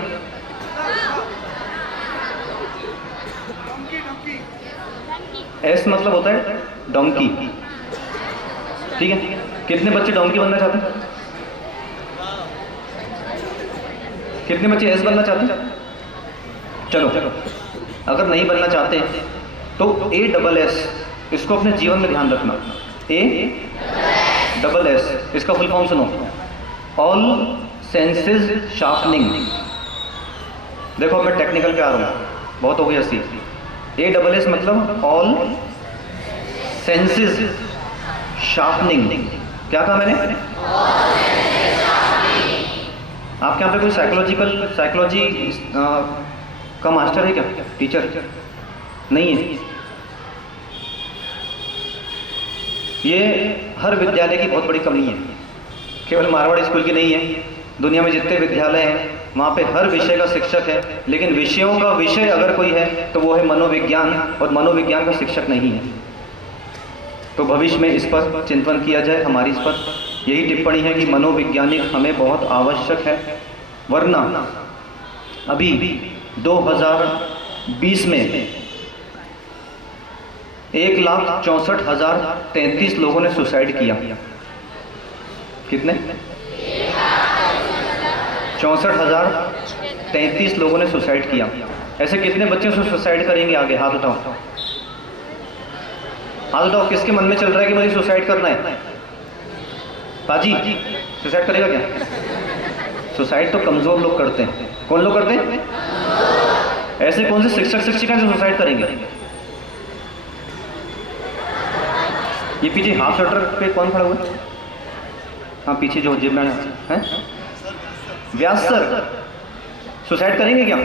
एस मतलब होता है डोंकी। ठीक है? कितने बच्चे डोंकी बनना चाहते हैं? कितने बच्चे एस बनना चाहते हैं? चलो, अगर नहीं बनना चाहते तो ए डबल एस, इसको अपने जीवन में ध्यान रखना। ए डबल एस, इसका फुल फॉर्म सुनो, ऑल सेंसेस शार्पनिंग। देखो मैं टेक्निकल पे आ रहा हूँ, बहुत हो गई हंसी। ए डबल एस मतलब ऑल सेंसेस शार्पनिंग। क्या कहा मैंने? आपके यहाँ पे कोई साइकोलॉजी का मास्टर है क्या, टीचर? नहीं है। ये हर विद्यालय की बहुत बड़ी कमी है, केवल मारवाड़ी स्कूल की नहीं है। दुनिया में जितने विद्यालय हैं वहाँ पे हर विषय का शिक्षक है, लेकिन विषयों का विषय अगर कोई है तो वो है मनोविज्ञान, और मनोविज्ञान का शिक्षक नहीं है। तो भविष्य में इस पर चिंतन किया जाए। हमारी इस पर यही टिप्पणी है कि मनोवैज्ञानिक हमें बहुत आवश्यक है, वरना अभी 2020 में 1,64,033 लोगों ने सुसाइड किया। कितने? 64,033 लोगों ने सुसाइड किया। ऐसे कितने बच्चे सुसाइड करेंगे आगे? हाथ उठाओ, हाथ उठाओ। किसके मन में चल रहा है कि मुझे सुसाइड करना है? पाजी सुसाइड करेगा क्या? सुसाइड तो कमजोर लोग करते हैं। कौन लोग करते हैं? ऐसे कौन से शिक्षक शिक्षिका जो सुसाइड करेंगे? ये पीछे हाफ शटर पे कौन खड़ा हुआ है? हाँ पीछे जो जेब में है, व्यास सर सुसाइड करेंगे क्या?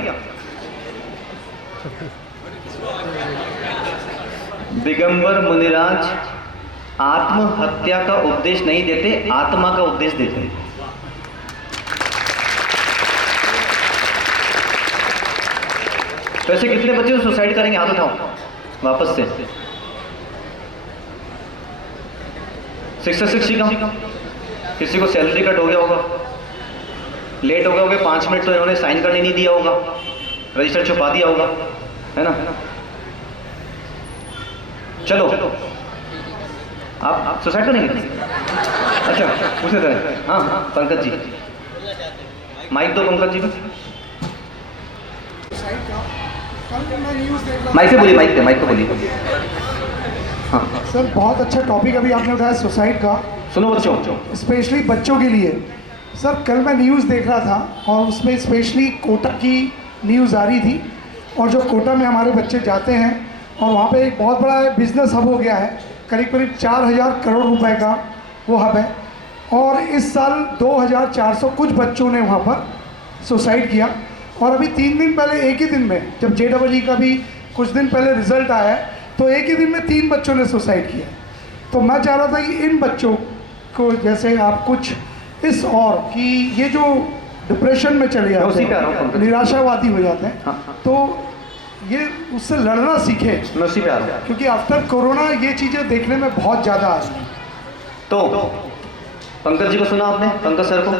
दिगंबर मुनिराज आत्महत्या का उपदेश नहीं देते, आत्मा का उपदेश देते हैं। तो ऐसे कितने बच्चे सुसाइड करेंगे? हाथ उठाओ वापस से। शिक्षक शिक्षिका, किसी को सैलरी कट हो गया होगा, लेट हो गए होंगे 5 मिनट, तो इन्होंने साइन करने नहीं दिया होगा, रजिस्टर छुपा दिया होगा, है ना? चलो आप सुसाइड करेंगे? अच्छा पूछे थे। हाँ हाँ पंकज जी, माइक दो पंकज जी को। माइक पे बोलिए, माइक पे बोलिए। हाँ सर बहुत अच्छा टॉपिक अभी आपने उठाया सुसाइड का, सुनो बच्चों, स्पेशली बच्चों के लिए। सर कल मैं न्यूज़ देख रहा था और उसमें स्पेशली कोटा की न्यूज़ आ रही थी, और जो कोटा में हमारे बच्चे जाते हैं और वहाँ पे एक बहुत बड़ा बिजनेस हब हो गया है, करीब 4,000 करोड़ रुपए का वो हब है। और इस साल 2,400 कुछ बच्चों ने वहाँ पर सुसाइड किया। और अभी 3 दिन पहले एक ही दिन में, जब JEE का भी कुछ दिन पहले रिजल्ट आया है, तो एक ही दिन में 3 बच्चों ने सुसाइड किया। तो मैं चाह रहा था कि इन बच्चों को जैसे आप कुछ इस और कि ये जो डिप्रेशन में चले जाते हैं, निराशावादी हो जाते हैं, तो ये उससे लड़ना सीखे। क्योंकि आफ्टर कोरोना ये चीज़ें देखने में बहुत ज़्यादा आ रही हैं। तो पंकज जी को सुना आपने, पंकज सर को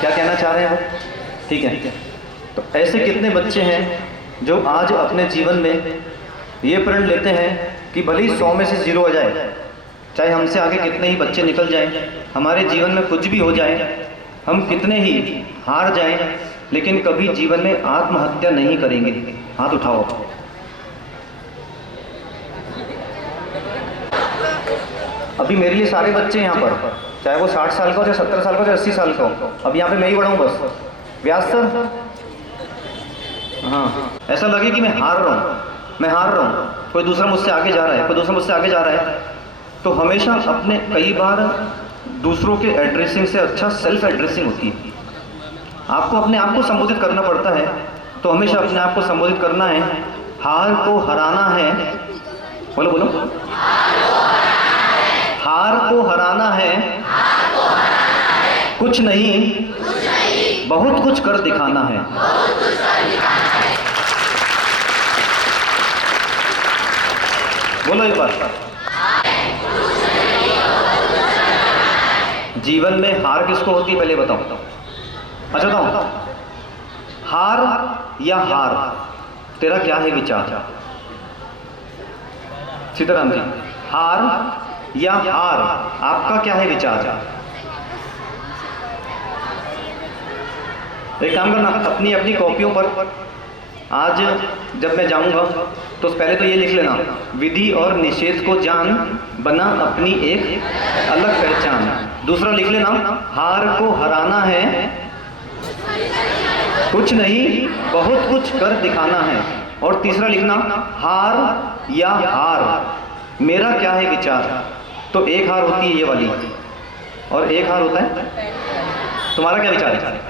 क्या कहना चाह रहे हैं वो? ठीक है। तो ऐसे कितने बच्चे हैं जो आज अपने जीवन में ये प्रण लेते हैं कि भले ही 100 में से 0 हो जाए, चाहे हमसे आगे कितने ही बच्चे निकल जाएं, हमारे जीवन में कुछ भी हो जाए, हम कितने ही हार जाएं, लेकिन कभी जीवन में आत्महत्या नहीं करेंगे। हाथ उठाओ। अभी मेरे लिए सारे बच्चे यहाँ पर, चाहे वो 60 साल का हो, चाहे 70 साल का हो, चाहे 80 साल का हो, अब यहाँ पे मैं ही बड़ा हूँ बस। व्यास सर, हाँ ऐसा लगे कि मैं हार रहा हूँ, कोई दूसरा मुझसे आगे जा रहा है, तो हमेशा अपने, कई बार दूसरों के एड्रेसिंग से अच्छा सेल्फ एड्रेसिंग होती है। आपको अपने आप को संबोधित करना पड़ता है, तो हमेशा अपने आप को संबोधित करना है। हार को हराना है, बोलो बोलो, हार को हराना है, कुछ नहीं बहुत कुछ कर दिखाना है। बोलो एक बार। जीवन में हार किसको होती है पहले बताओ? अच्छा बताओ, हार या हार, तेरा क्या है विचार? सीताराम जी, हार या हार, आपका क्या है विचार? एक काम करना, अपनी अपनी कॉपियों पर आज जब मैं जाऊंगा तो पहले तो ये लिख लेना, विधि और निषेध को जान, बना अपनी एक अलग पहचान। दूसरा लिख लेना, हार को हराना है, कुछ नहीं बहुत कुछ कर दिखाना है। और तीसरा लिखना, हार या हार मेरा क्या है विचार। तो एक हार होती है ये वाली और एक हार होता है तुम्हारा क्या विचार है?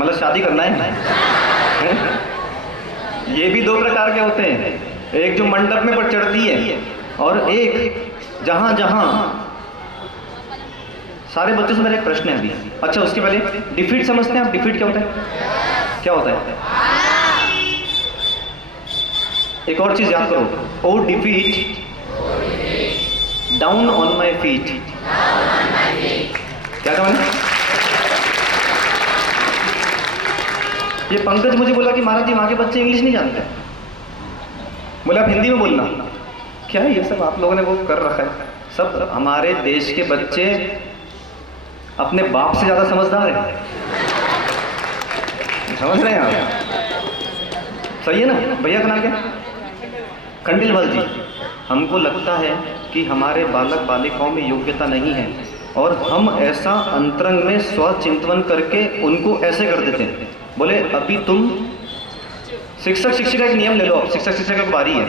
मतलब शादी करना है? ये भी दो प्रकार के होते हैं, एक जो मंडप में पर चढ़ती है और एक जहां जहां। सारे बच्चों से मेरा एक प्रश्न है अभी। अच्छा, उसके पहले डिफीट समझते हैं आप? डिफीट क्या होता है? क्या होता है? एक और चीज याद करो, O defeat down on my feet. क्या कहा मैंने? ये पंकज मुझे बोला कि महाराज जी वहां के बच्चे इंग्लिश नहीं जानते, बोले आप हिंदी में बोलना। क्या है ये सब आप लोगों ने वो कर रखा है? सब हमारे देश के बच्चे अपने बाप से ज्यादा समझदार है, समझ रहे हैं आप? सही है ना? भैया का नाम क्या? खंडेलवाल जी। हमको लगता है कि हमारे बालक बालिकाओं में योग्यता नहीं है और हम ऐसा अंतरंग में स्वचिंतन करके उनको ऐसे कर देते हैं। बोले अभी तुम शिक्षक शिक्षिका एक नियम ले लो, अब शिक्षक शिक्षिका की बारी है,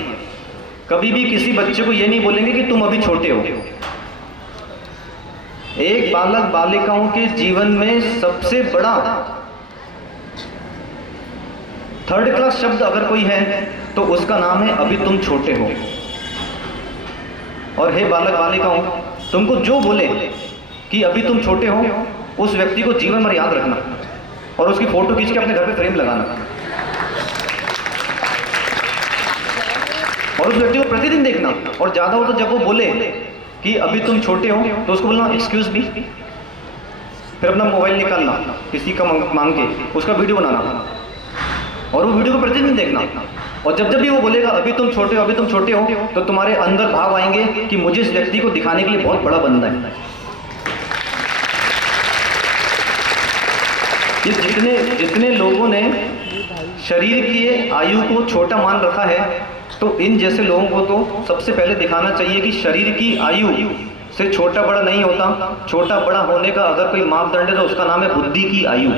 कभी भी किसी बच्चे को ये नहीं बोलेंगे कि तुम अभी छोटे हो। एक बालक बालिकाओं के जीवन में सबसे बड़ा थर्ड क्लास शब्द अगर कोई है तो उसका नाम है अभी तुम छोटे हो। और हे बालक बालिकाओं, तुमको जो बोले कि अभी तुम छोटे हो, उस व्यक्ति को जीवन भर याद रखना और उसकी फोटो खींच के अपने घर पे फ्रेम लगाना और उस व्यक्ति को प्रतिदिन देखना। और ज्यादा हो तो जब वो बोले कि अभी तुम छोटे हो तो उसको बोलना एक्सक्यूज मी, फिर अपना मोबाइल निकालना किसी का मांग के उसका वीडियो बनाना और वो वीडियो को प्रतिदिन देखना। और जब जब भी वो बोलेगा अभी तुम छोटे हो, अभी तुम छोटे हो, तो तुम्हारे अंदर भाव आएंगे कि मुझे इस व्यक्ति को दिखाने के लिए बहुत बड़ा बंदा है। ये जितने लोगों ने शरीर की आयु को छोटा मान रखा है, तो इन जैसे लोगों को तो सबसे पहले दिखाना चाहिए कि शरीर की आयु से छोटा बड़ा नहीं होता। छोटा बड़ा होने का अगर कोई मापदंड है तो उसका नाम है बुद्धि की आयु।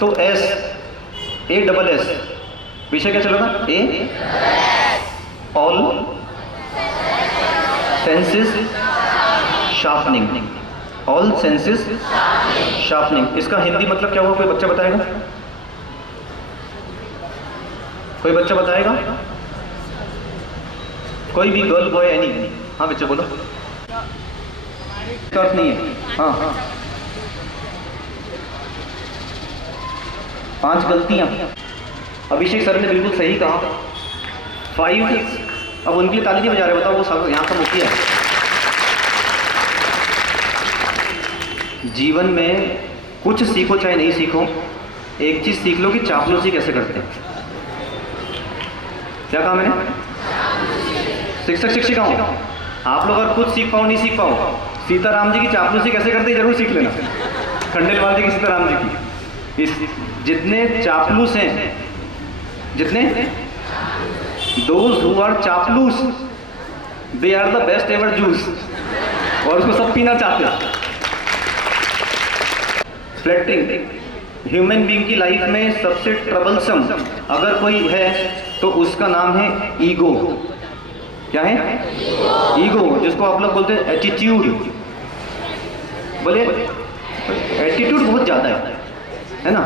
तो एस, ए डबल एस, विषय क्या चला था? A all senses sharpening, all senses sharpening. इसका हिंदी मतलब क्या हुआ? कोई बच्चा बताएगा? कोई बच्चा बताएगा? कोई भी गर्ल बॉय एनी? हाँ बच्चे बोलो। अर्थ नहीं है। हाँ हाँ, 5 गलतियां। अभिषेक सर ने बिल्कुल सही कहा, 5। अब उनके लिए ताली नहीं बजा रहे, बताओ वो सब यहाँ का मुखिया है। जीवन में कुछ सीखो चाहे नहीं सीखो, एक चीज सीख लो कि चापलूसी कैसे करते हैं। क्या कहा मैंने? शिक्षक शिक्षिकाओं, आप लोग अगर कुछ सीख पाओ नहीं सीख पाओ, सीताराम जी की चापलूसी कैसे करते हैं जरूर सीख लेना। खंडेलवाल जी की, सीताराम जी की। इस जितने चापलूस हैं, जितने दोज हु आर चापलूस they are the best ever juice, और उसको सब पीना चाहते हैं। फ्लैटरिंग ह्यूमन बीइंग की लाइफ में सबसे ट्रबलसम अगर कोई है तो उसका नाम है ईगो। क्या है? ईगो, जिसको आप लोग बोलते हैं एटीट्यूड। बोले एटीट्यूड बहुत ज़्यादा है ना?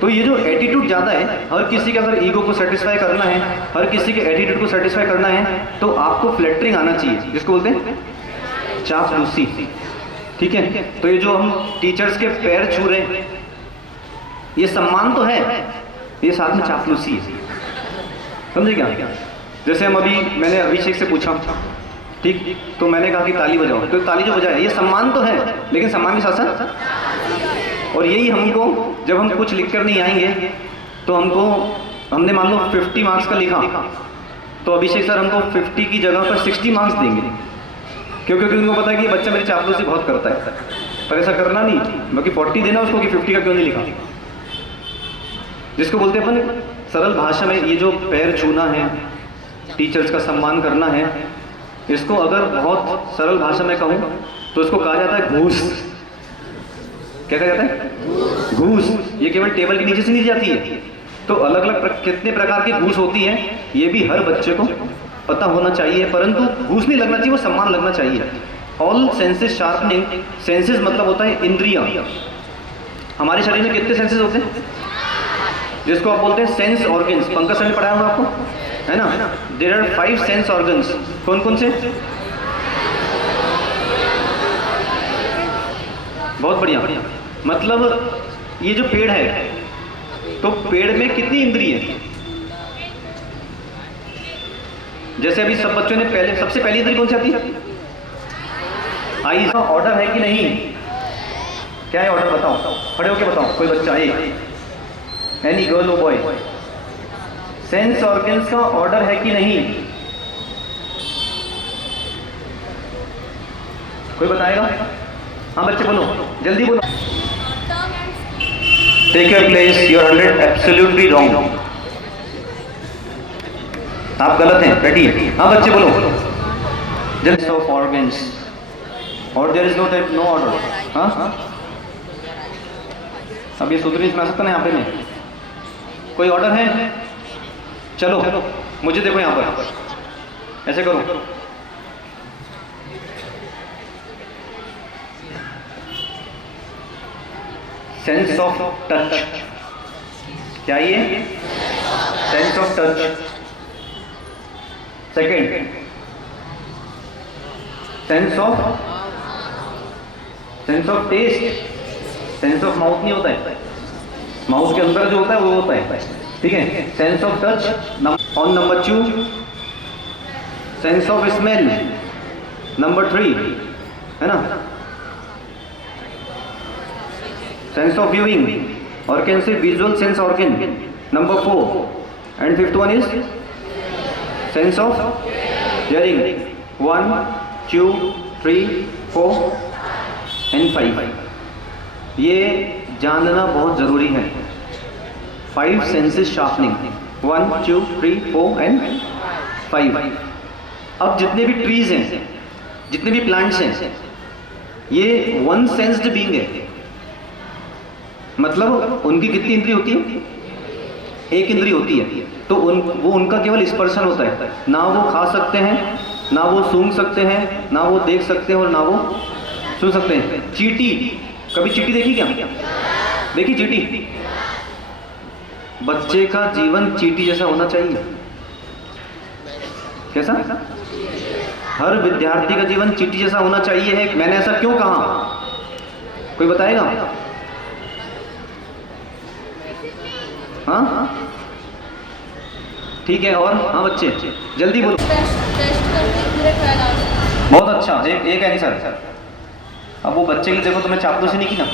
तो ये जो एटीट्यूड ज़्यादा है, हर किसी के अगर ईगो को सेटिस्फाई करना है, हर किसी के एटीट्यूड को सेटिस्फाई करना है, तो आपको फ्लैटरिंग आना चाहिए, जिसको बोलते हैं चापलूसी। ठीक है? तो ये जो हम टीचर्स के पैर छू रहे हैं, ये सम्मान तो है, ये साथ में चापलूसी है। समझे क्या? जैसे हम अभी, मैंने अभिषेक से पूछा, ठीक, तो मैंने कहा कि ताली बजाओ, तो ताली जो बजाए ये सम्मान तो है, लेकिन सम्मान के साथ साथ, और यही हमको जब हम कुछ लिख कर नहीं आएंगे तो हमने मान लो 50 मार्क्स का लिखा, तो अभिषेक सर हमको 50 की जगह पर 60 मार्क्स देंगे। क्यों? क्योंकि उनको पता है कि ये बच्चा मेरी चापलूसी बहुत करता है। पर ऐसा करना नहीं, बाकी 40 देना उसको कि 50 का क्यों नहीं लिखा। जिसको बोलते हैं अपन सरल भाषा में, ये जो पैर छूना है, टीचर्स का सम्मान करना है, इसको अगर बहुत सरल भाषा में कहूँ तो इसको कहा जाता है घूस। क्या कहा जाता है? घूस। ये केवल टेबल के नीचे से नहीं जाती है। तो अलग अलग कितने प्रकार की घूस होती है ये भी हर बच्चे को पता होना चाहिए, परंतु घूस नहीं लगना चाहिए, वो सम्मान लगना चाहिए। ऑल सेंसेस शार्पनिंग, सेंसेस मतलब होता है इंद्रियां। हमारे शरीर में कितने सेंसेस होते हैं? जिसको आप बोलते हैं सेंस ऑर्गन्स। पंकज सर ने पढ़ाया होगा आपको, है ना? There are 5 sense organs. कौन कौन से? बहुत बढ़िया। मतलब ये जो पेड़ है, तो पेड़ में कितनी इंद्रिय है? जैसे अभी सब बच्चों ने सबसे पहली इंद्रिय कौन सी आती है? आई। का ऑर्डर है कि नहीं? क्या है ऑर्डर? बताओ, खड़े होके बताओ। कोई बच्चा, एक एनी गर्ल और बॉय, सेंस ऑर्गन्स का ऑर्डर है कि नहीं? कोई बताएगा? हाँ बच्चे बोलो, जल्दी बोलो। Take your place, you are 100 absolutely wrong. आप गलत हैं, बैठिए। हाँ बच्चे बोलो। जस्ट ऑफ ऑर्गन्स और देयर इज नो ऑर्डर। हाँ, अब ये सूत्र नहीं सुना सकता ना यहाँ पे नहीं। कोई ऑर्डर है? चलो मुझे देखो यहाँ पर, ऐसे करो। सेंस ऑफ टच, क्या ये? Sense of touch. Second, sense of taste. Sense of mouth नहीं होता है, माउथ के अंदर जो होता है वो होता है, ठीक है? Sense of touch on number 2, sense of smell number 3, है ना? सेंस ऑफ व्यूइंग और can say visual sense organ number 4, and 5th one is sense of hearing 1, 2, 3, 4 and 5। ये जानना बहुत जरूरी है। 5 सेंसेस शार्पनिंग, 1, 2, 3, 4 एंड 5। अब जितने भी ट्रीज हैं, जितने भी प्लांट्स हैं, ये 1 सेंस्ड बीइंग है। मतलब उनकी कितनी इंद्रिय होती है? 1 इंद्रिय होती है। तो वो उनका केवल स्पर्शन होता है, ना वो खा सकते हैं, ना वो सूंघ सकते हैं, ना वो देख सकते हैं और ना वो सुन सकते हैं। चींटी, कभी चींटी देखी क्या? देखी चींटी? बच्चे का जीवन चींटी जैसा होना चाहिए। कैसा? हर विद्यार्थी का जीवन चींटी जैसा होना चाहिए है। मैंने ऐसा क्यों कहा? कोई बताएगा? हाँ ठीक है। और हाँ बच्चे जल्दी बोलो। बहुत अच्छा, एक आंसर। अब वो बच्चे के लिए देखो, तुम्हें चापलूसी नहीं की ना?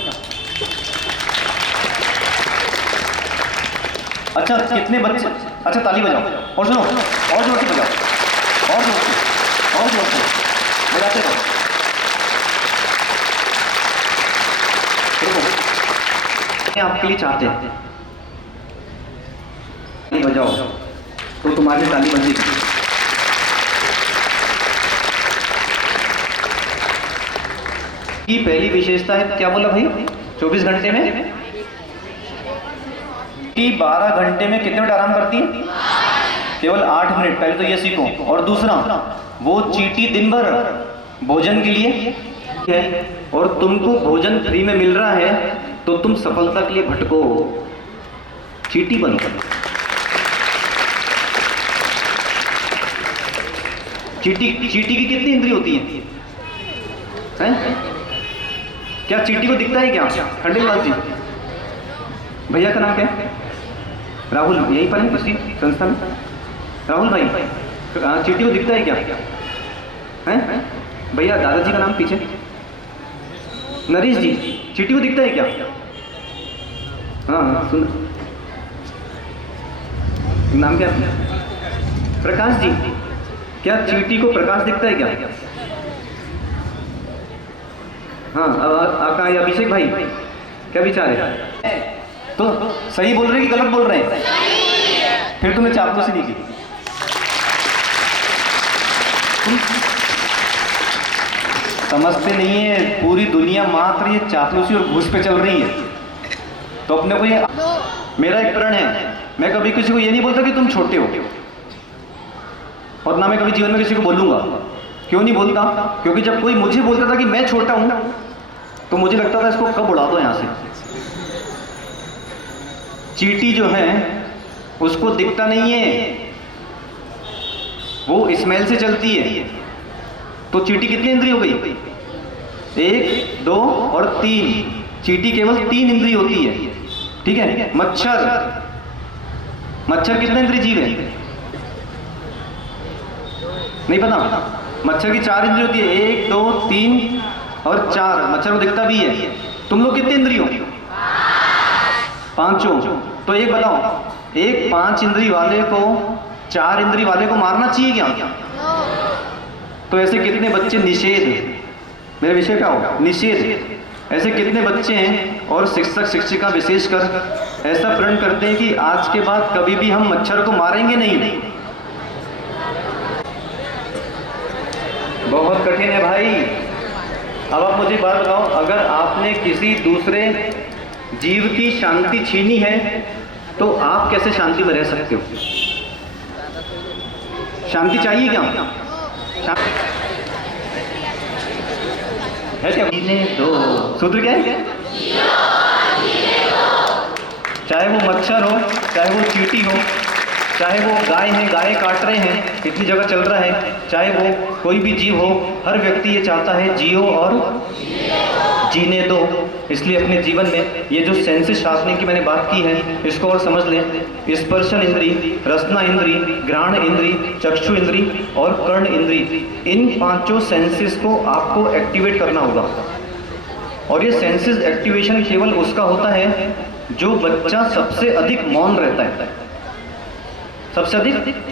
अच्छा कितने बच्चे? अच्छा ताली बजाओ और सुनो, और जोर से बजाओ, और जोर से, और जोर से बजाते रहो। आपके लिए चाहते हैं ताली बजाओ तो तुम्हारे ताली बजेगी। की पहली विशेषता है, क्या बोला भाई? 24 घंटे में 12 घंटे में कितने मिनट आराम करती है? केवल 8 मिनट। पहले तो ये सीखो। और दूसरा, वो चींटी दिन भर भोजन के लिए है और तुमको भोजन फ्री में मिल रहा है तो तुम सफलता के लिए भटको, चींटी बनो। चींटी की कितनी इंद्रिय होती है? क्या चींटी को दिखता है क्या? खंडेलवाल जी, भैया का नाम क्या है? राहुल, यही पर है किसी संस्था में? राहुल भाई, चींटी को दिखता है क्या? हैं भैया? दादाजी का नाम पीछे, नरेश जी, चींटी को दिखता है क्या? हाँ सुन, नाम क्या? प्रकाश जी, क्या चींटी को प्रकाश दिखता है क्या? हाँ अब आपका ये अभिषेक भाई क्या विचार है? तो सही बोल रहे हैं कि गलत बोल रहे हैं? फिर तुमने चापलूसी नहीं की। तुम समझते नहीं है, पूरी दुनिया मात्र ये चापलूसी और घूस पे चल रही है। तो अपने को ये, मेरा एक प्रण है, मैं कभी किसी को ये नहीं बोलता कि तुम छोटे हो, और ना मैं कभी जीवन में किसी को बोलूंगा। क्यों नहीं बोलता? क्योंकि जब कोई मुझे बोलता था कि मैं छोटा हूं तो मुझे लगता था इसको कब उड़ा दो यहां से। चींटी जो है उसको दिखता नहीं है, वो स्मेल से चलती है। तो चींटी कितनी इंद्रिय हो गई? 1, 2 और 3। चींटी केवल 3 इंद्रिय होती है, ठीक है। मच्छर कितने इंद्रिय जीव है? नहीं पता? मच्छर की 4 इंद्रिय होती है, 1, 2, 3 और 4। मच्छर को दिखता भी है। तुम लोग कितने इंद्रिय हो? 5। तो एक बताओ, एक 5 इंद्रिय वाले को 4 इंद्रिय वाले को मारना चाहिए क्या? तो ऐसे कितने बच्चे, निषेध, मेरा विषय क्या होगा? निषेध। ऐसे कितने बच्चे हैं और शिक्षक शिक्षिका विशेषकर ऐसा प्रण करते हैं कि आज के बाद कभी भी हम मच्छर को मारेंगे नहीं। बहुत कठिन है भाई। अब आप मुझे बात बताओ, अगर आपने किसी दूसरे जीव की शांति छीनी है तो आप कैसे शांति में रह सकते हो? शांति चाहिए क्या? है क्या? जीने दो। सूत्र क्या है? चाहे वो मच्छर हो, चाहे वो चींटी हो, चाहे वो गाय है, गाय काट रहे हैं, इतनी जगह चल रहा है, चाहे वो कोई भी जीव हो, हर व्यक्ति ये चाहता है जियो और जीने दो। इसलिए अपने जीवन में ये जो सेंसेस शार्पनिंग की मैंने बात की है, इसको और समझ लें। स्पर्शन इंद्री, रसना इंद्री, घ्राण इंद्री, चक्षु इंद्री और कर्ण इंद्री, इन 5 सेंसेस को आपको एक्टिवेट करना होगा। और ये सेंसेस एक्टिवेशन केवल उसका होता है जो बच्चा सबसे अधिक मौन रहता है, सबसे अधिक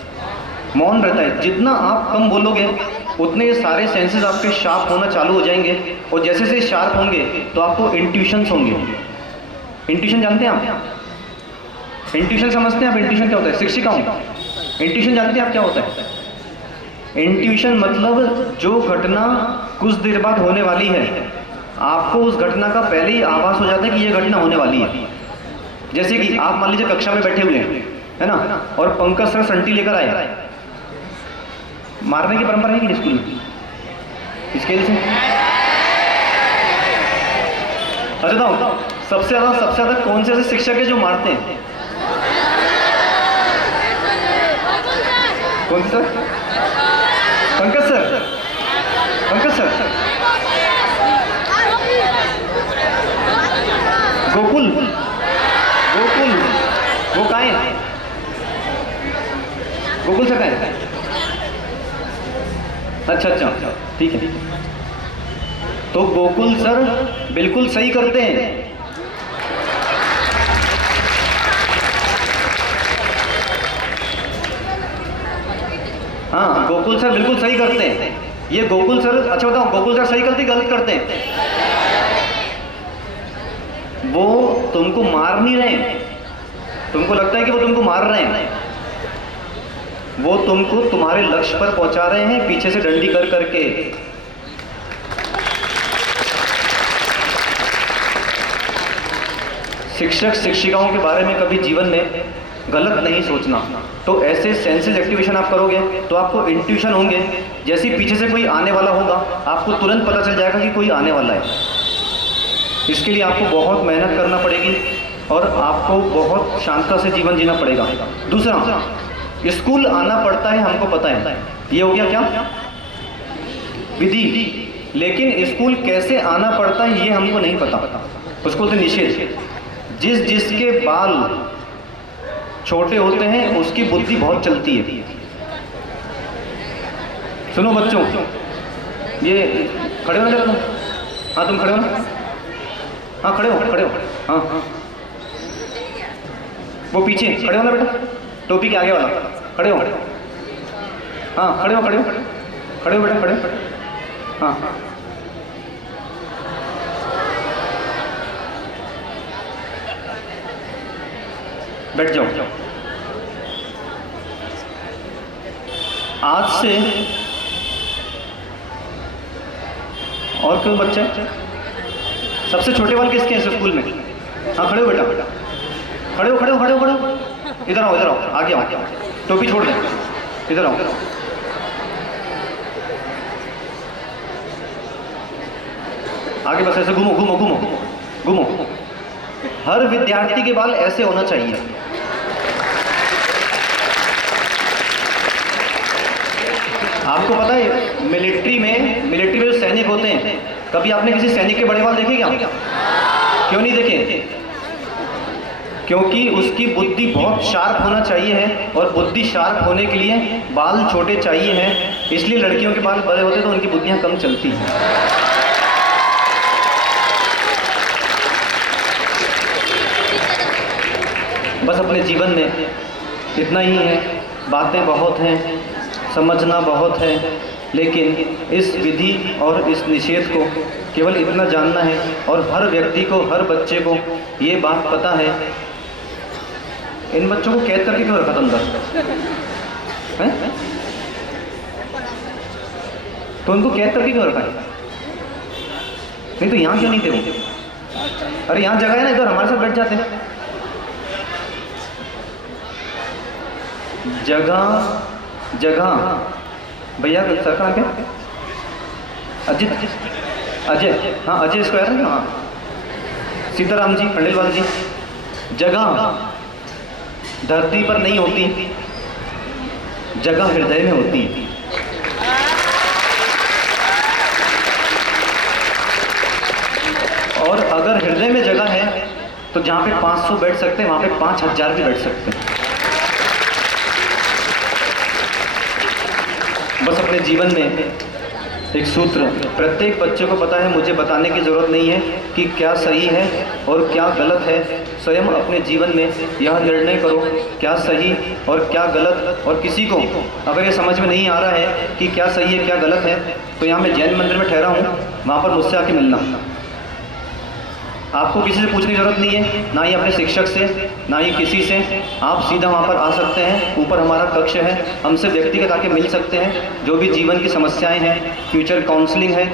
मौन रहता है। जितना आप कम बोलोगे उतने ये सारे सेंसेस आपके शार्प होना चालू हो जाएंगे, और जैसे जैसे शार्प होंगे तो आपको इंट्यूशंस होंगे। इंट्यूशन जानते हैं आप? इंट्यूशन समझते हैं आप? इंट्यूशन क्या होता है? शिक्षिका हूँ, इंट्यूशन जानते हैं आप क्या होता है? इंट्यूशन मतलब जो घटना कुछ देर बाद होने वाली है, आपको उस घटना का पहले ही आभास हो जाता है कि ये घटना होने वाली है। जैसे कि आप मान लीजिए कक्षा में बैठे हुए हैं, है ना, और पंकज सर संटी लेकर आए। मारने की परंपरा है कि स्कूल में स्केल से? अच्छा तो सबसे ज्यादा कौन से ऐसे शिक्षक है जो मारते हैं? कौन से sir? Pankaj sir. Pankaj sir, Gokul, Gokul वो कहाँ है? गोकुल सर कहाँ है? अच्छा ठीक है। तो गोकुल सर बिल्कुल सही करते हैं। हाँ, गोकुल सर बिल्कुल सही करते हैं। ये गोकुल सर, अच्छा बताओ, गोकुल सर सही करते गलत करते हैं? वो तुमको मार नहीं रहे हैं, तुमको लगता है कि वो तुमको मार रहे हैं, वो तुमको तुम्हारे लक्ष्य पर पहुंचा रहे हैं पीछे से डंडी कर करके। शिक्षक शिक्षिकाओं के बारे में कभी जीवन में गलत नहीं सोचना। तो ऐसे सेंसेस एक्टिवेशन आप करोगे तो आपको इंट्यूशन होंगे। जैसे ही पीछे से कोई आने वाला होगा आपको तुरंत पता चल जाएगा कि कोई आने वाला है। इसके लिए आपको बहुत मेहनत करना पड़ेगी और आपको बहुत शांति से जीवन जीना पड़ेगा। दूसरा, स्कूल आना पड़ता है, हमको पता है, ये हो गया क्या? विधि। लेकिन स्कूल कैसे आना पड़ता है ये हमको नहीं पता, उसको तो निषेध। जिसके बाल छोटे होते हैं उसकी बुद्धि बहुत चलती है। सुनो बच्चों, ये खड़े हो जरा। हाँ तुम खड़े हो ना? हाँ खड़े हो। हाँ वो पीछे खड़े हो ना बेटा, टोपी के आगे वाला, खड़े हो। हाँ खड़े हो बेटा, खड़े। हाँ बैठ जाओ। आज से और क्यों बच्चे, सबसे छोटे वाले किसके हैं स्कूल में? हाँ खड़े हो बेटा, खड़े हो खड़े हो खड़े हो खड़े हो, इधर आओ इधर आओ, आगे आओ, टोपी छोड़ दो, इधर आओ। आगे बस ऐसे घूमो घूमो घूमो घूमो। हर विद्यार्थी के बाल ऐसे होना चाहिए। आपको पता है मिलिट्री में जो सैनिक होते हैं, कभी आपने किसी सैनिक के बड़े बाल देखे क्या? क्यों नहीं देखे? क्योंकि उसकी बुद्धि बहुत शार्प होना चाहिए है, और बुद्धि शार्प होने के लिए बाल छोटे चाहिए हैं। इसलिए लड़कियों के बाल बड़े होते तो उनकी बुद्धियां कम चलती हैं। बस अपने जीवन में इतना ही है, बातें बहुत हैं, समझना बहुत है, लेकिन इस विधि और इस निषेध को केवल इतना जानना है। और हर व्यक्ति को, हर बच्चे को ये बात पता है। इन बच्चों को कैद करके क्यों रखा था अंदर? हैं? तो उनको कैद करके क्यों रखा है? नहीं तो यहाँ क्यों नहीं थे वो? अरे यहाँ जगह है ना, इधर हमारे साथ बैठ जाते हैं। जगह जगह भैया सर का क्या? अजित, अजय, हाँ अजय स्क्वायर है ना? हाँ सीताराम जी, खंडेलवाल जी। जगह धरती पर नहीं होती, जगह हृदय में होती है। और अगर हृदय में जगह है तो जहाँ पे 500 बैठ सकते हैं वहाँ पे 5000 भी बैठ सकते हैं। बस अपने जीवन में एक सूत्र प्रत्येक बच्चे को पता है, मुझे बताने की ज़रूरत नहीं है कि क्या सही है और क्या गलत है। स्वयं अपने जीवन में यह निर्णय करो क्या सही और क्या गलत। और किसी को अगर ये समझ में नहीं आ रहा है कि क्या सही है क्या गलत है, तो यहाँ मैं जैन मंदिर में ठहरा हूँ, वहाँ पर मुझसे आके मिलना। आपको किसी से पूछने की ज़रूरत नहीं है, ना ही अपने शिक्षक से, ना ही किसी से। आप सीधा वहाँ पर आ सकते हैं। ऊपर हमारा कक्ष है, हमसे व्यक्तिगत आके मिल सकते हैं। जो भी जीवन की समस्याएं हैं, फ्यूचर काउंसलिंग है,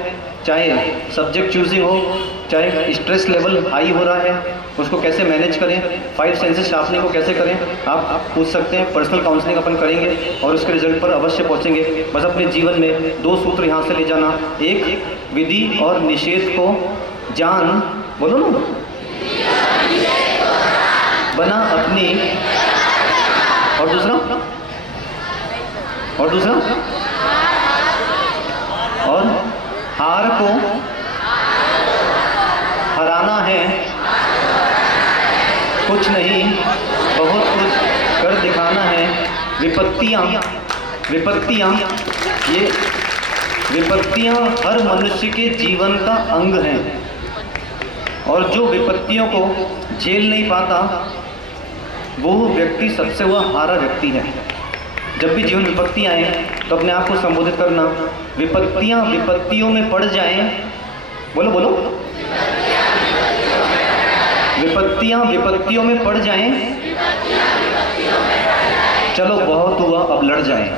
चाहे सब्जेक्ट चूजिंग हो, चाहे स्ट्रेस लेवल हाई हो रहा है उसको कैसे मैनेज करें, 5 सेंसेस शार्पनिंग को कैसे करें, आप पूछ सकते हैं। पर्सनल काउंसलिंग अपन करेंगे और उसके रिजल्ट पर अवश्य पहुँचेंगे। बस अपने जीवन में 2 सूत्र यहाँ से ले जाना, एक विधि और निषेध को जान, बोलो ना, बना अपनी, और दूसरा और हार को हराना है, कुछ नहीं बहुत कुछ कर दिखाना है। विपत्तियाँ ये विपत्तियाँ हर मनुष्य के जीवन का अंग हैं, और जो विपत्तियों को झेल नहीं पाता वो व्यक्ति सबसे वह हारा व्यक्ति है। जब भी जीवन विपत्ति आए तो अपने आप को संबोधित करना, विपत्तियां विपत्तियों में पड़ जाएं, बोलो बोलो, विपत्तियां विपत्तियों में पड़ जाएं, चलो बहुत हुआ अब लड़ जाएं।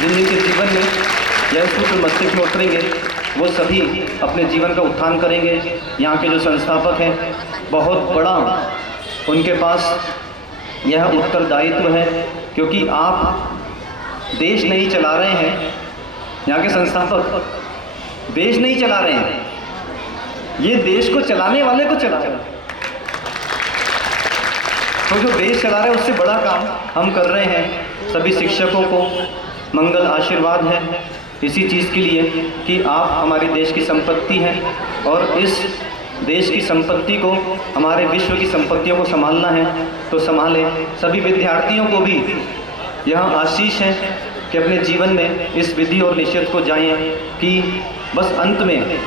जिनके जीवन में यह सूत्र मस्तिष्क में उतरेंगे वो सभी अपने जीवन का उत्थान करेंगे। यहाँ के जो संस्थापक हैं, बहुत बड़ा उनके पास यह उत्तरदायित्व है, क्योंकि आप देश नहीं चला रहे हैं। यहाँ के संस्थापक देश नहीं चला रहे हैं, ये देश को चलाने वाले को चला रहे हैं। तो जो देश चला रहा है उससे बड़ा काम हम कर रहे हैं। सभी शिक्षकों को मंगल आशीर्वाद है इसी चीज़ के लिए कि आप हमारे देश की संपत्ति हैं, और इस देश की संपत्ति को, हमारे विश्व की संपत्तियों को संभालना है तो संभालें। सभी विद्यार्थियों को भी यह आशीष है कि अपने जीवन में इस विधि और निषेध को जाएं। कि बस अंत में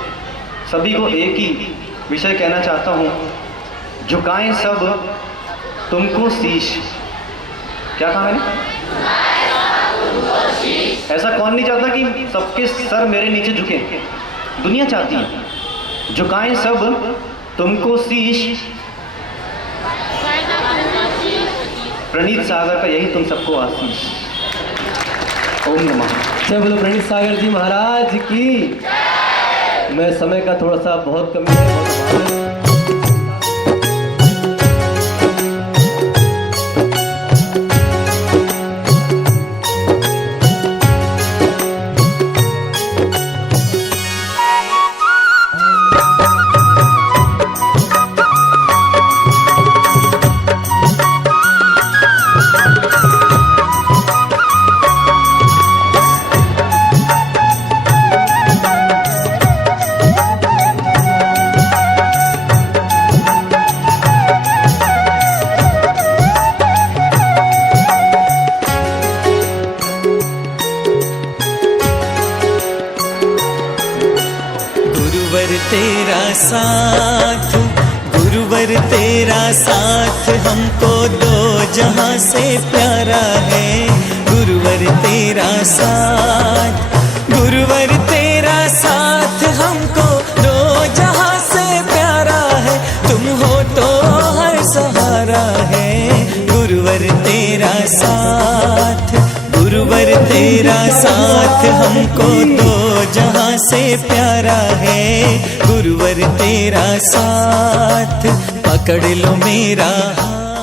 सभी को एक ही विषय कहना चाहता हूँ, झुकाएं सब तुमको शीश। क्या कहा मैंने? ऐसा कौन नहीं चाहता कि सबके सर मेरे नीचे झुके? दुनिया चाहती है। झुकाएं सब तुमको शीश, प्रणीत सागर का यही तुम सबको आशीष। ओम नमः। जय बोलो प्रणीत सागर जी महाराज की। मैं समय का थोड़ा सा बहुत कमी है, बहुत तेरा साथ, गुरुवर तेरा साथ हमको दो जहां से प्यारा है। गुरुवर तेरा साथ, गुरुवर तेरा साथ हमको दो जहां से प्यारा है। तुम हो तो हर सहारा है। गुरुवर तेरा साथ, गुरुवर तेरा साथ हमको दो जहां से प्यारा है। गुरुवर तेरा साथ, पकड़ लो मेरा हाथ।